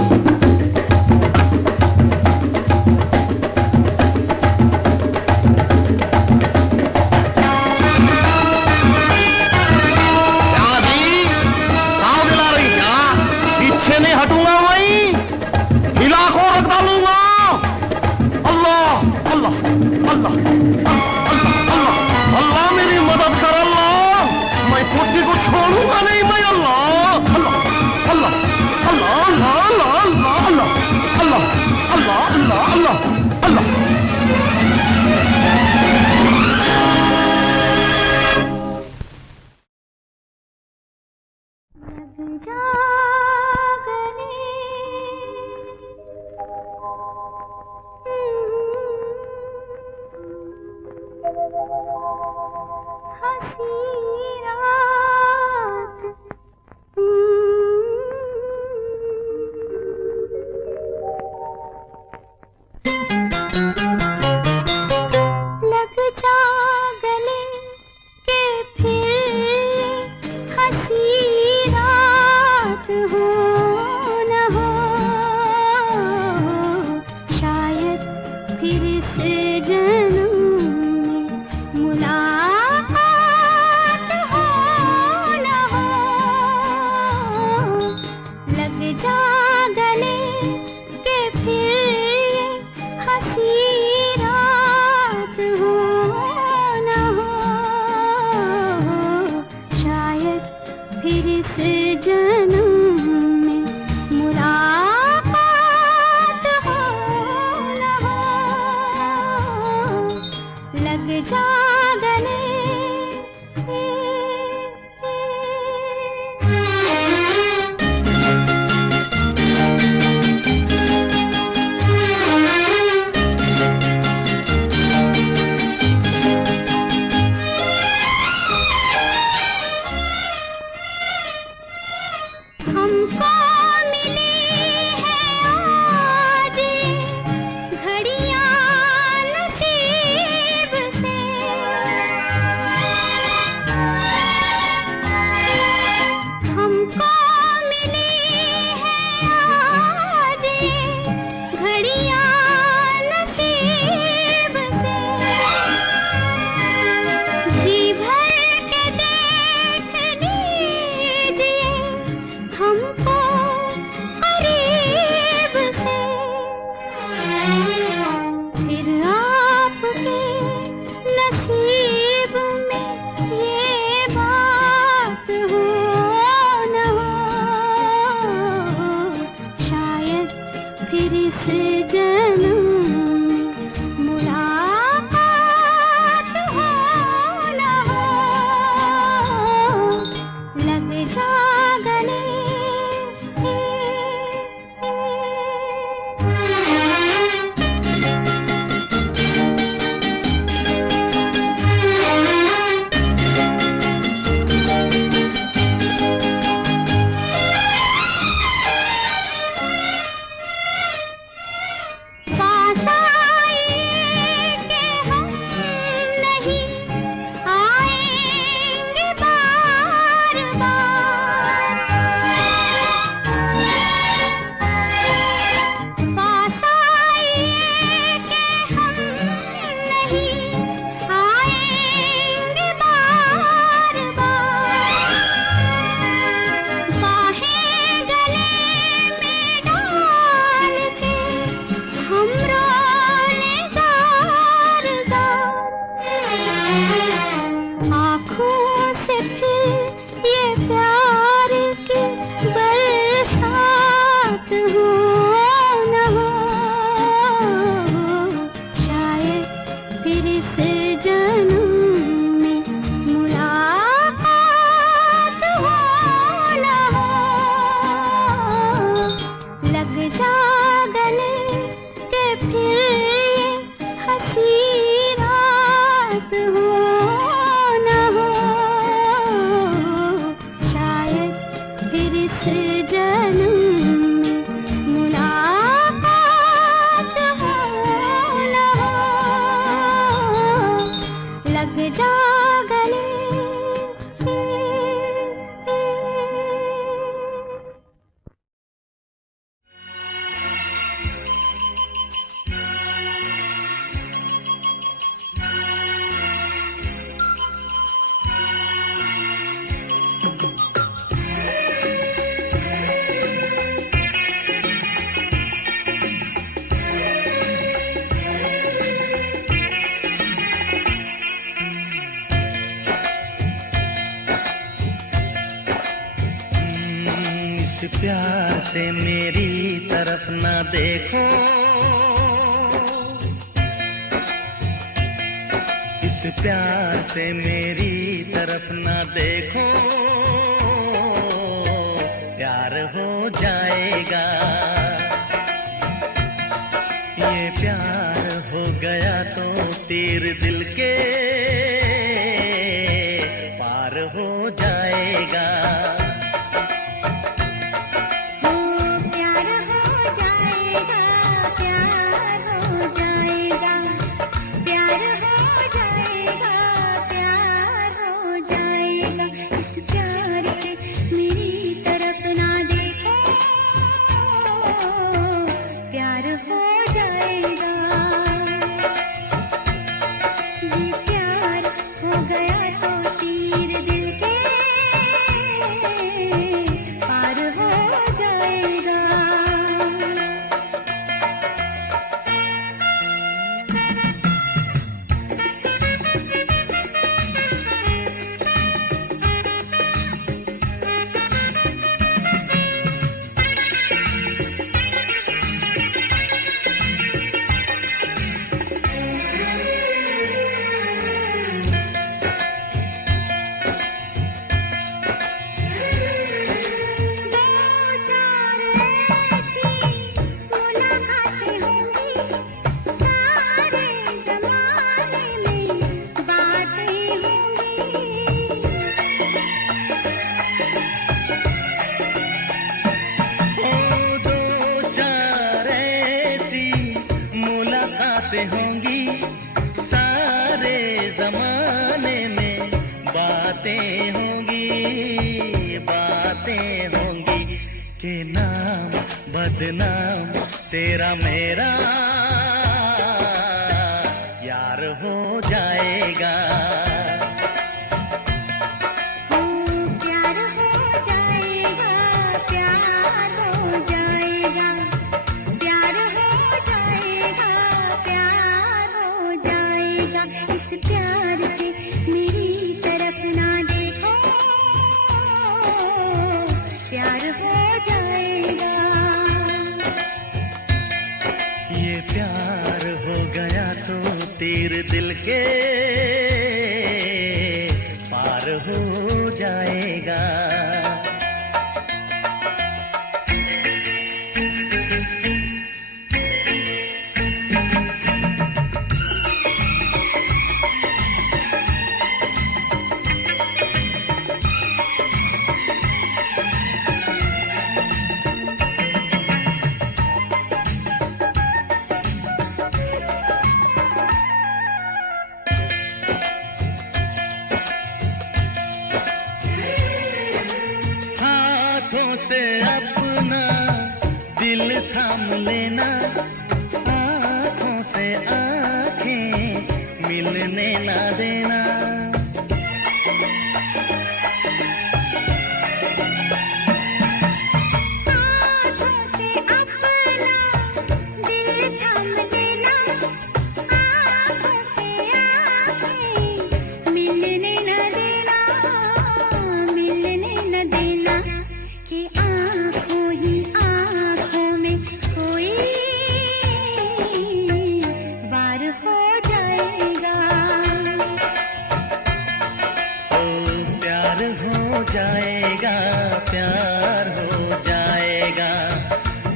फिर से जन्म में मुलाकात आँखों से फिर ये प्यार की बरसात हो न हो, शायद फिर इस जन्म में मुलाकात हो न हो। लग जा गले के फिर ये हंसी रात हो न हो, शायद फिर इस जन्म में मुलाकात हो न हो। लग जा गले इस प्यार से मेरी तरफ ना देखो, इस प्यार से मेरी तरफ ना देखो, प्यार हो जाएगा। ये प्यार हो गया तो तीर दिल के पार हो जाएगा। प्यार हो जाएगा, प्यार हो जाएगा, प्यार हो जाएगा, प्यार हो जाएगा। इस प्यार से मेरी तरफ ना देखो, प्यार हो जाएगा। ये प्यार हो गया तो तीर दिल के पार हो जाएगा। होंगी, सारे जमाने में बातें होंगी, बातें होंगी कि नाम बदनाम तेरा मेरा यार हो जाएगा। प्यार हो जाएगा, प्यार हो जाएगा, प्यार हो जाएगा, प्यार हो जाएगा। इस प्यार से मेरी तरफ ना देखो, प्यार हो जाएगा। ये प्यार हो गया तो तीर दिल के पार हो जाएगा। हाथों से अपना दिल थाम लेना, आँखों से आँखें मिलने ना देना। हाथों से अपना दिल थाम लेना, आँखों से आँखें मिलने न देना। जाएगा, प्यार हो जाएगा,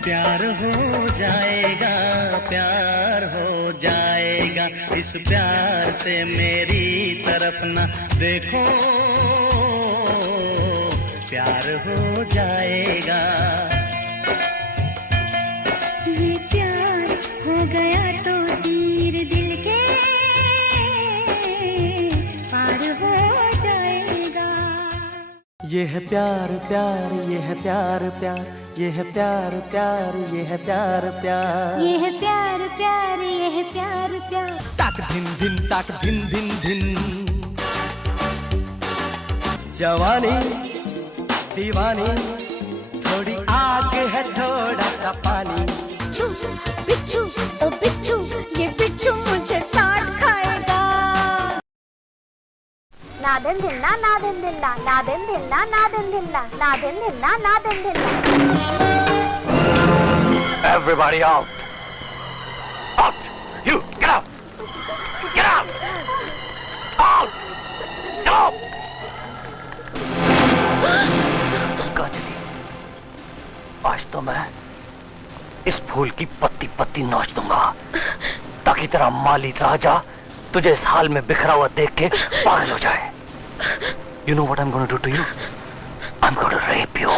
प्यार हो जाएगा, प्यार हो जाएगा। इस प्यार से मेरी तरफ ना देखो, प्यार हो जाएगा। ये प्यार हो गया तो तीर दिल के पार हो जाएगा। ये है प्यार प्यार, ये है प्यार प्यार, ये है प्यार प्यार, ये है प्यार प्यार, ये है प्यार प्यार, ये है प्यार प्यार। ताक धिन धिन ताक धिन धिन धिन। जवानी दीवानी, थोड़ी आग है थोड़ा सा पानी। बिच्छू ओ बिच्छू, ये बिच्छू मुझे काट खाएगा। नादन धिन्ना नादन धिन्ना, नादन धिन्ना नादन धिन्ना, नादन धिन्ना नादन धिन्ना। Everybody out! Out! You get out! Get out! Out! Get out! कांचनी, आज तो मैं इस फूल की पत्ती पत्ती नोच दूंगा, ताकि तेरा माली राजा तुझे इस हाल में बिखरा हुआ देख के पागल हो जाए। You know what I'm going to do to you? I'm going to rape you.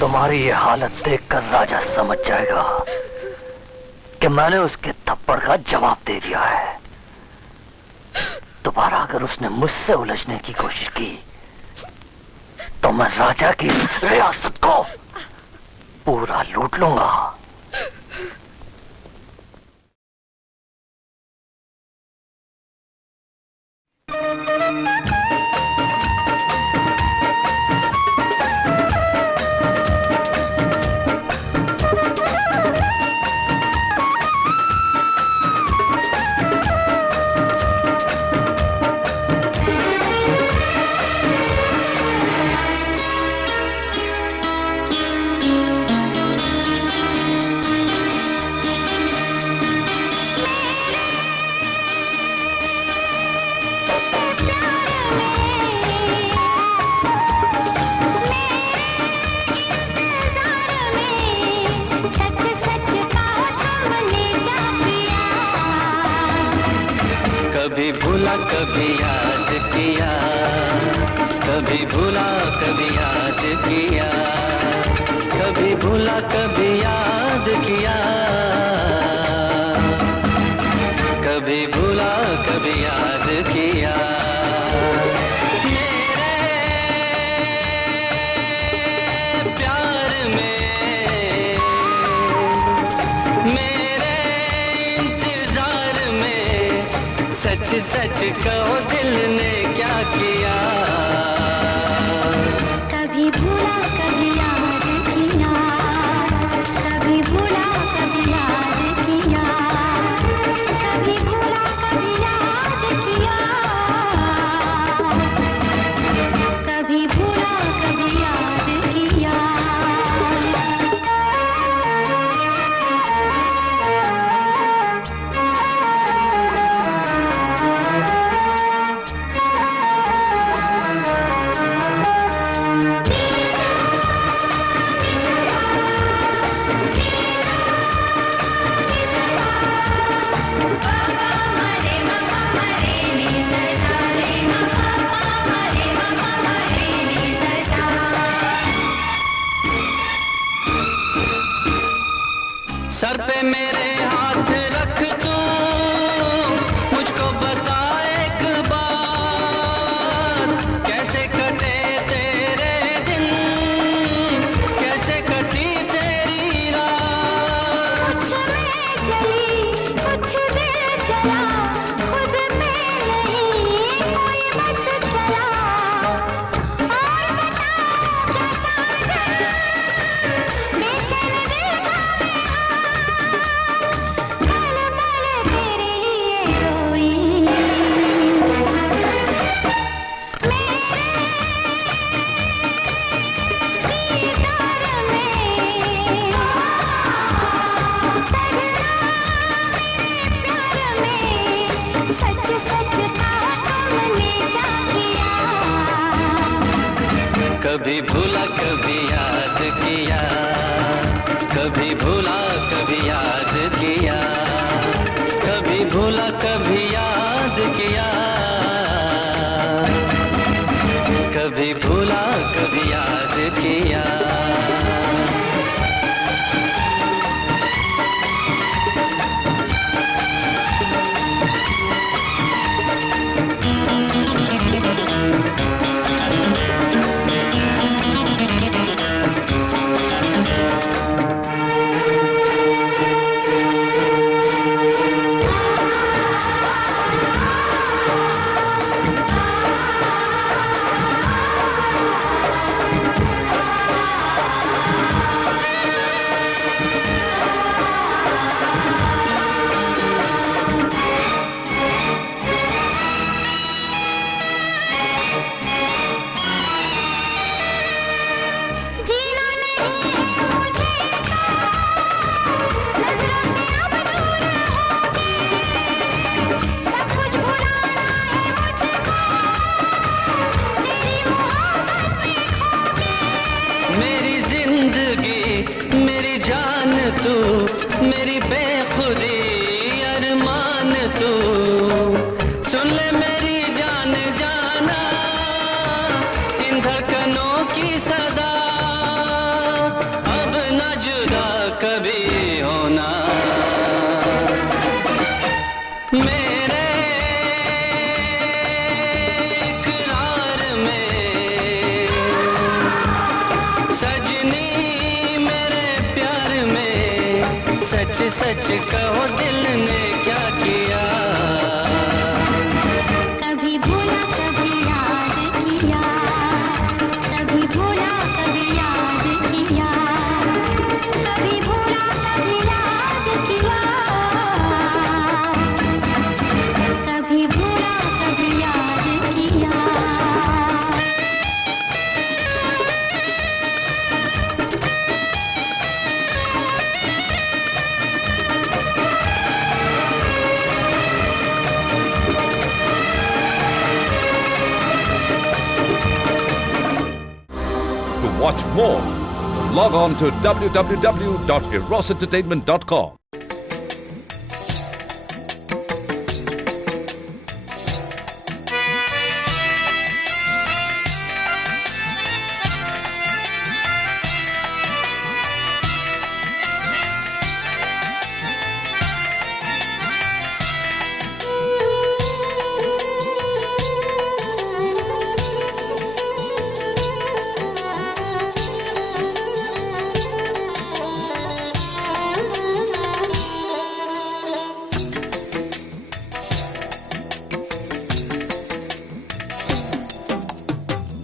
तुम्हारी ये हालत देखकर राजा समझ जाएगा कि मैंने उसके थप्पड़ का जवाब दे दिया है। दोबारा अगर उसने मुझसे उलझने की कोशिश की तो मैं राजा की रियासत को पूरा लूट लूंगा। कभी भूला कभी याद किया, कभी भूला कभी याद किया, कभी भूला कभी याद किया, कभी भूला कभी याद किया। मेरे प्यार में, मेरे इंतजार में, सच सच कहो दिल ने क्या किया। कभी भूला कभी याद किया, कभी भूला कभी याद किया, कभी भूला कभी याद किया, कभी भूला कभी याद किया। पे मेरे हाथ रख तू, मुझको बता एक बार, कैसे कटे तेरे दिन, कैसे कटी तेरी रात। कुछ में चली कुछ देर चला, खुद में नहीं कोई बस चला। और बता क्या साजन, बेचैन दिल का पल पल तेरे लिए रोई। मेरे दीदार में सजना, प्यार में सच सच कहा तुमने क्या किया। कभी भूला कभी याद किया, कभी भूला कभी याद किया, कभी भूला कभी याद किया, कभी भूला कभी याद किया। जीना नहीं है मुझे तो, नजरों से अब दूर होके, सब कुछ भुलाना है मुझको, तेरी मोहब्बत में खोके। मेरी जिंदगी मेरी जान तू, मेरी बेखुदी अरमान तू, सुन ले मेरी जान जाना, इन धड़कनों की सदा, अब न जुदा कभी होना। मेरे इकरार में सजनी, मेरे प्यार में सच सच कहो दिल ने क्या किया। कभी भूला कभी याद किया, कभी भूला कभी याद किया, कभी भूला कभी याद किया, कभी भूला कभी याद किया। To watch more, log on to www.erosentertainment.com.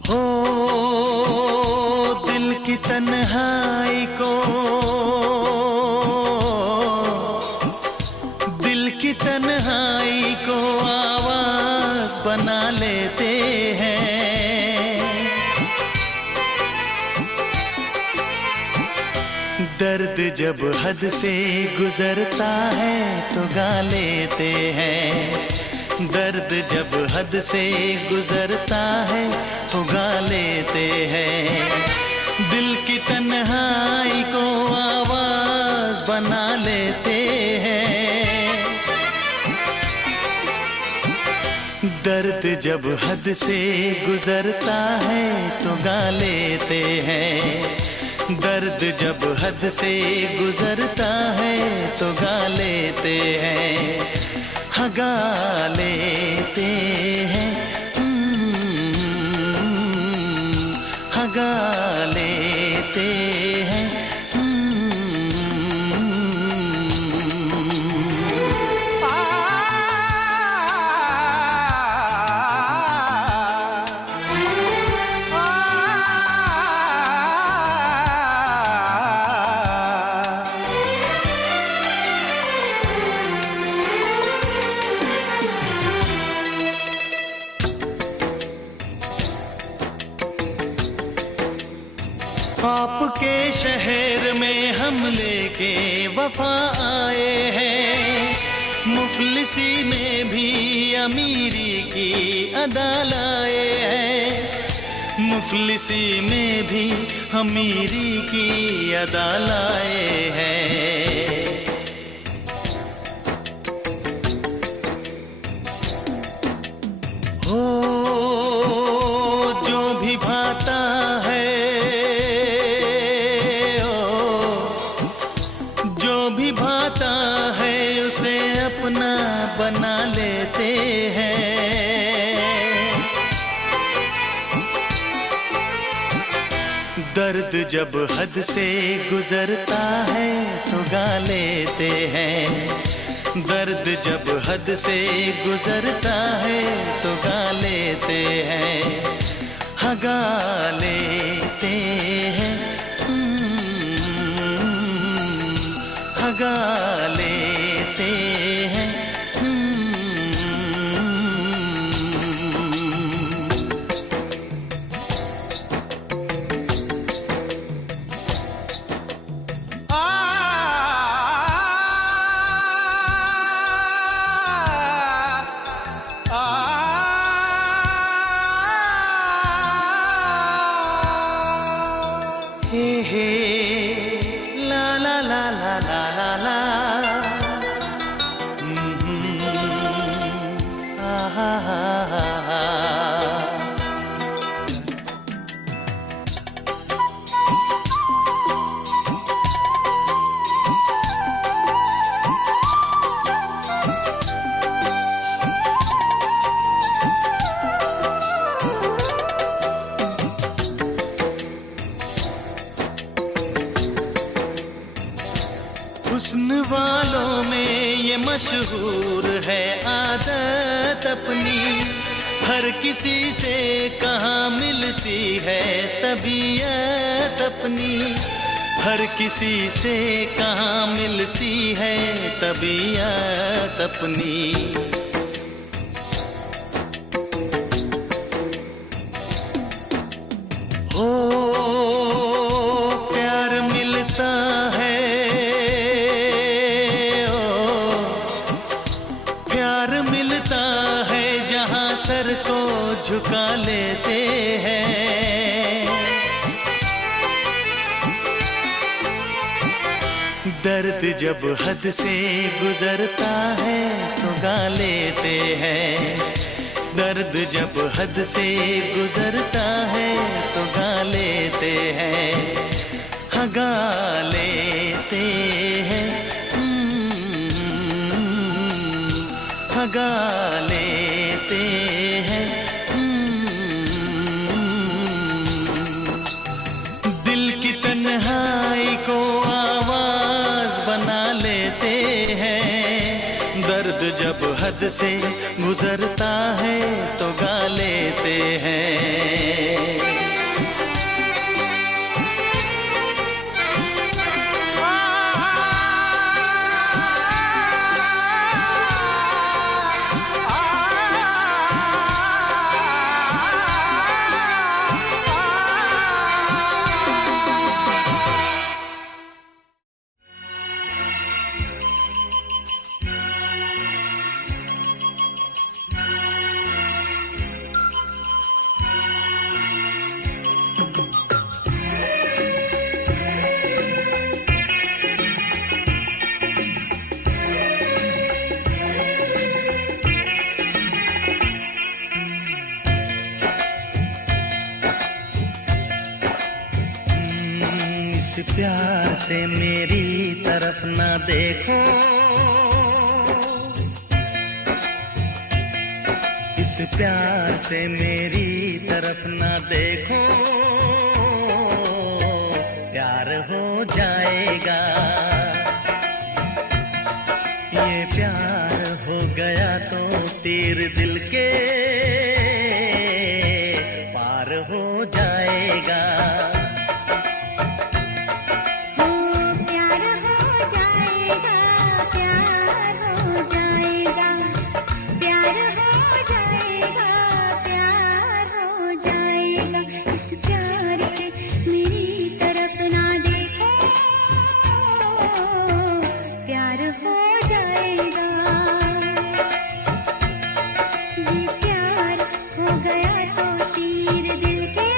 हो दिल की तन्हाई को, दिल की तन्हाई को आवाज बना लेते हैं। दर्द जब हद से गुजरता है तो गा लेते हैं। दर्द जब हद से गुजरता है तो गा लेते हैं। दिल की तन्हाई को आवाज बना लेते हैं। दर्द जब हद से गुजरता है तो गा लेते हैं। दर्द जब हद से गुजरता है तो गा लेते हैं, हाँ गा लेते हैं, हाँ गा लेते हैं। आपके शहर में हम लेके वफा आए हैं, मुफलिसी में भी अमीरी की अदा लाए हैं, मुफलिसी में भी अमीरी की अदा लाए हैं। हो जो भी भाता है, भाता है उसे अपना बना लेते हैं। दर्द जब हद से गुजरता है तो गा लेते हैं, दर्द जब हद से गुजरता है तो गा लेते हैं, हाँ गा लेते हैं, गा लेते हैं। हे हे ला ला ला ला ला ला ला, हा हा हा हा। हुस्न वालों में ये मशहूर है आदत अपनी, हर किसी से कहाँ मिलती है तबीयत अपनी, हर किसी से कहाँ मिलती है तबीयत अपनी। हो प्यार मिलता है, सर को झुका लेते हैं। दर्द जब हद से गुजरता है तो गा लेते हैं, दर्द जब हद से गुजरता है तो गा लेते हैं, हाँ गा लेते हैं, हाँ गा लेते हैं। दिल की तन्हाई को आवाज बना लेते हैं, दर्द जब हद से गुजरता है तो गा लेते हैं। से मेरी तरफ ना देखो, इस प्यार से मेरी तरफ ना देखो, प्यार हो जाएगा। ये प्यार हो गया तो तीर दिल के पार हो जाएगा। प्यार हो जाएगा, प्यार हो जाएगा, प्यार हो जाएगा, प्यार हो जाएगा। इस प्यार से मेरी तरफ ना देखो, प्यार हो जाएगा। ये प्यार हो गया तो तीर दिल के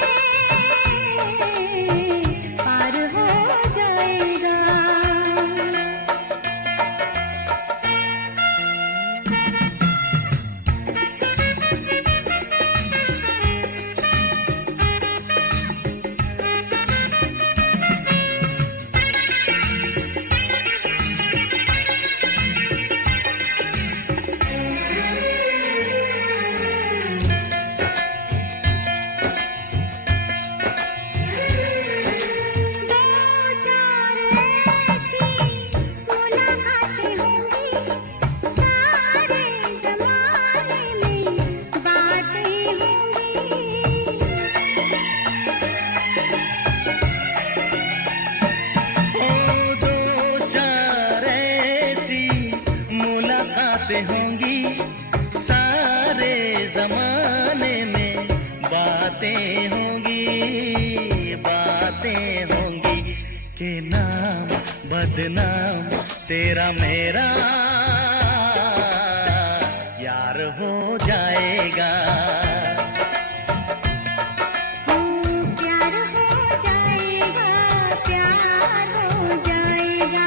पार हो जाएगा। होंगी, सारे जमाने में बातें होंगी, बातें होंगी कि नाम बदनाम तेरा मेरा यार हो जाएगा। प्यार हो जाएगा, प्यार हो जाएगा,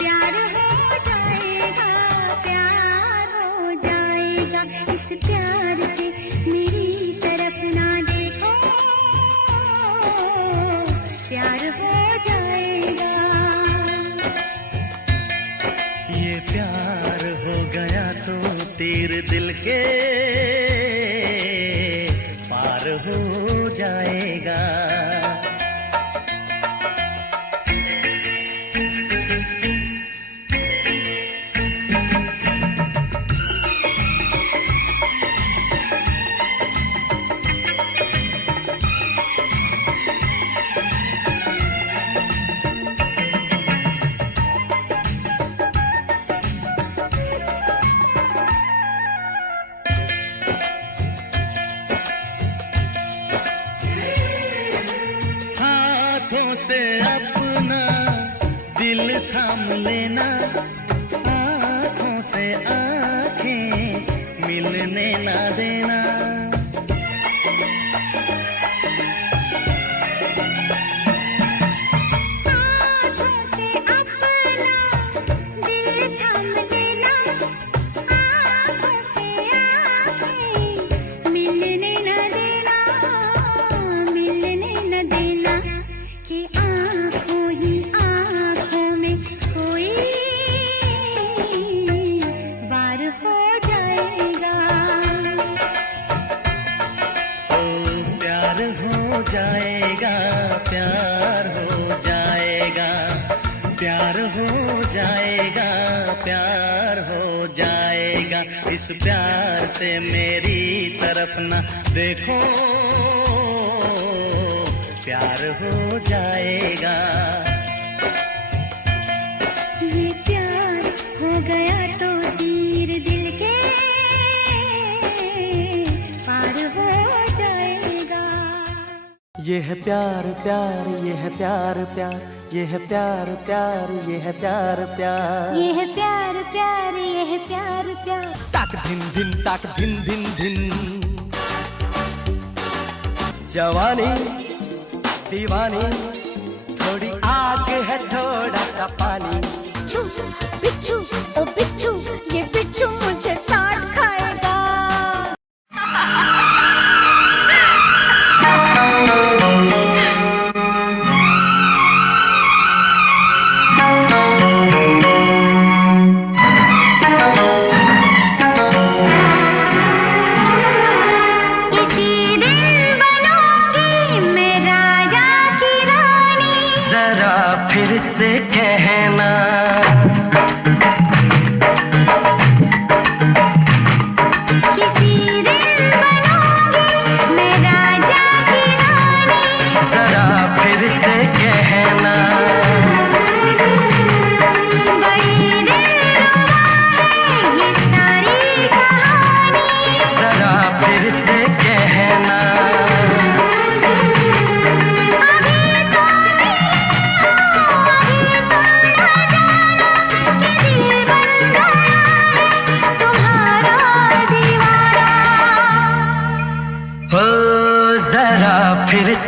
प्यार हो जाएगा, प्यार हो जाएगा। इस प्यार से मेरी तरफ ना देखो, प्यार हो जाएगा। ये प्यार हो गया तो तीर दिल के पार हो जाएगा। हाथों से अपना दिल थाम लेना, आँखों से आँखें मिलने ना देना। हाथों से अपना दिल थाम लेना, आँखों से आँखें मिलने न देना, मिलने न देना। कि आँखों ही आँखों में कोई वार हो जाएगा। ओ प्यार हो जाएगा, प्यार हो जाएगा, प्यार हो जाएगा, प्यार हो जाएगा। इस प्यार से मेरी तरफ ना देखो, प्यार हो जाएगा। ये प्यार हो गया तो तीर दिल के पार हो जाएगा। ये है प्यार प्यार, ये है प्यार प्यार, ये है प्यार प्यार, ये है प्यार प्यार, ये है प्यार प्यार, ये है प्यार प्यार। ताक धिन धिन, ताक धिन धिन धिन। जवानी दीवानी, थोड़ी आग है थोड़ा सा पानी। बिच्छू बिच्छू ओ बिच्छू, ये बिच्छू मुझे काट खाएगा।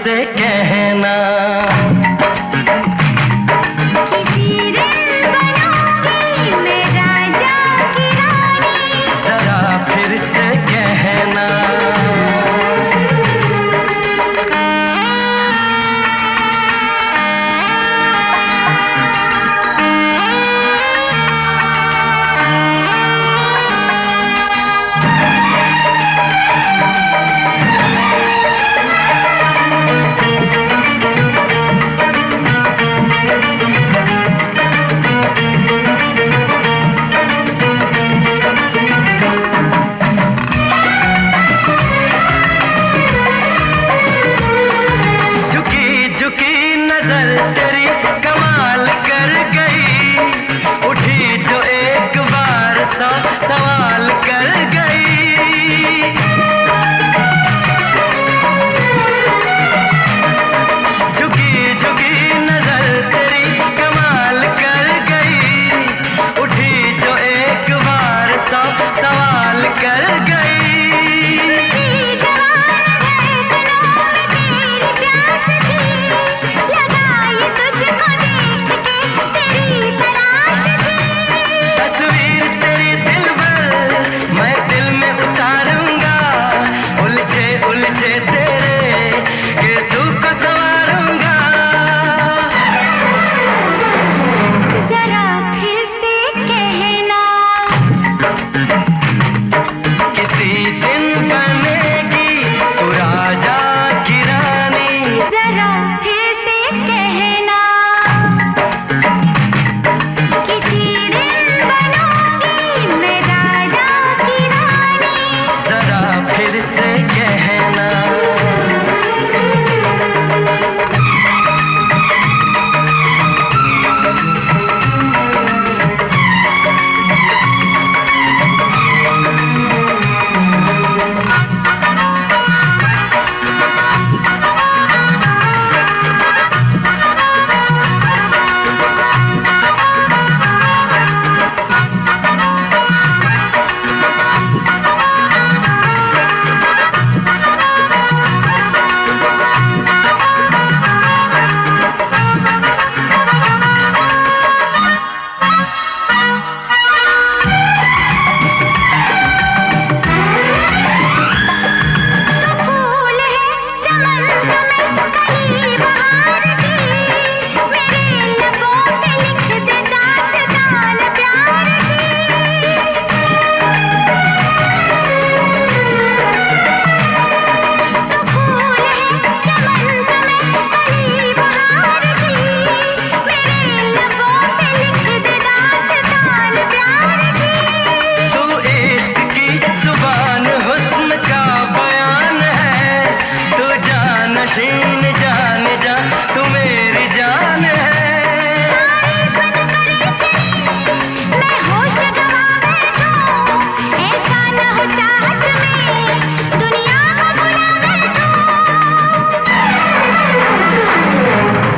से कहना।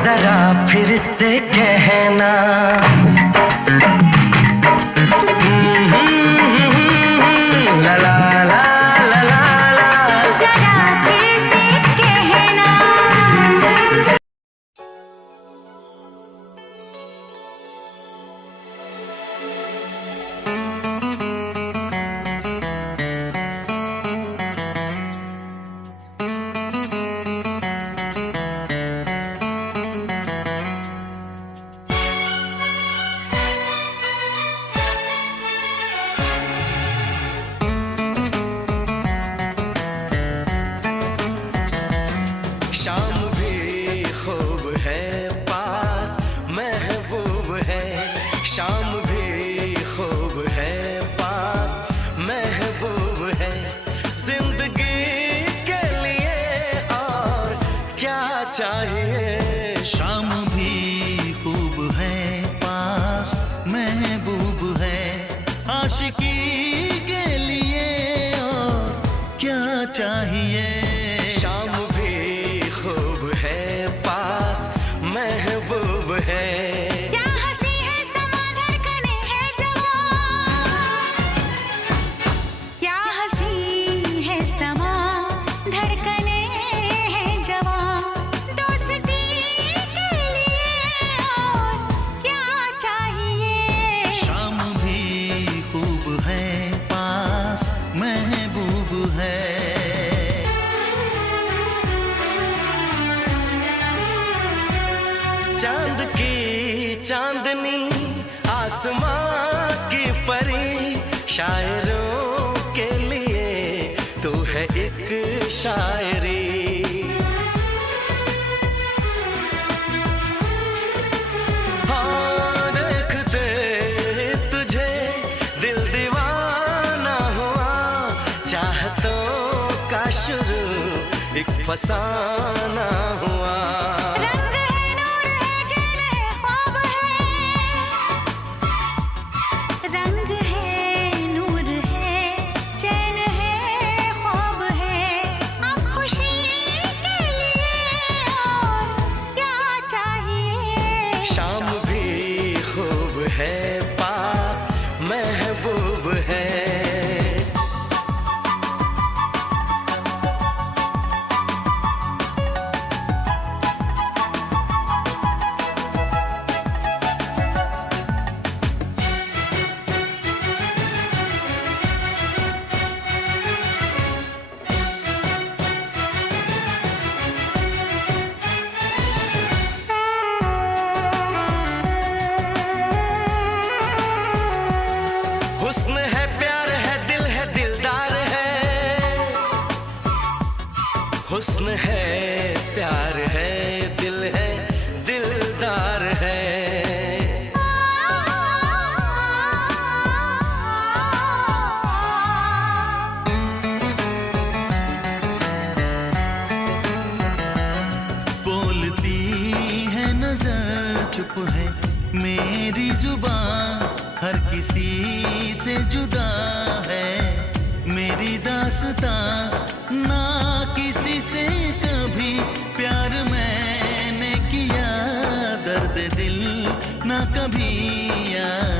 जरा फिर से कहना। चाहिए। शाम भी खूब है पास, महबूब है आशिकी के लिए और क्या चाहिए। शाम भी खूब है पास, महबूब है। क्या हंसी है समा धड़कने है जवां, क्या हंसी है समा धड़कने है जवां। शायरों के लिए तू है एक शायरी। हाँ देखते तुझे दिल दीवाना हुआ, चाहतों का शुरू एक फसाना हुआ। रंग है नूर है चैन है ख्वाब है, अब खुशी के लिए और क्या चाहिए। शाम भी खूब है पास महबूब है। हुस्न है प्यार है दिल है दिलदार है। हुस्न है प्यार है दिल है दिलदार है। बोलती है नजर चुप है मेरी जुबान, हर किसी से जुदा है मेरी दास्तां। ना किसी से कभी प्यार मैंने किया, दर्द दिल ना कभी यार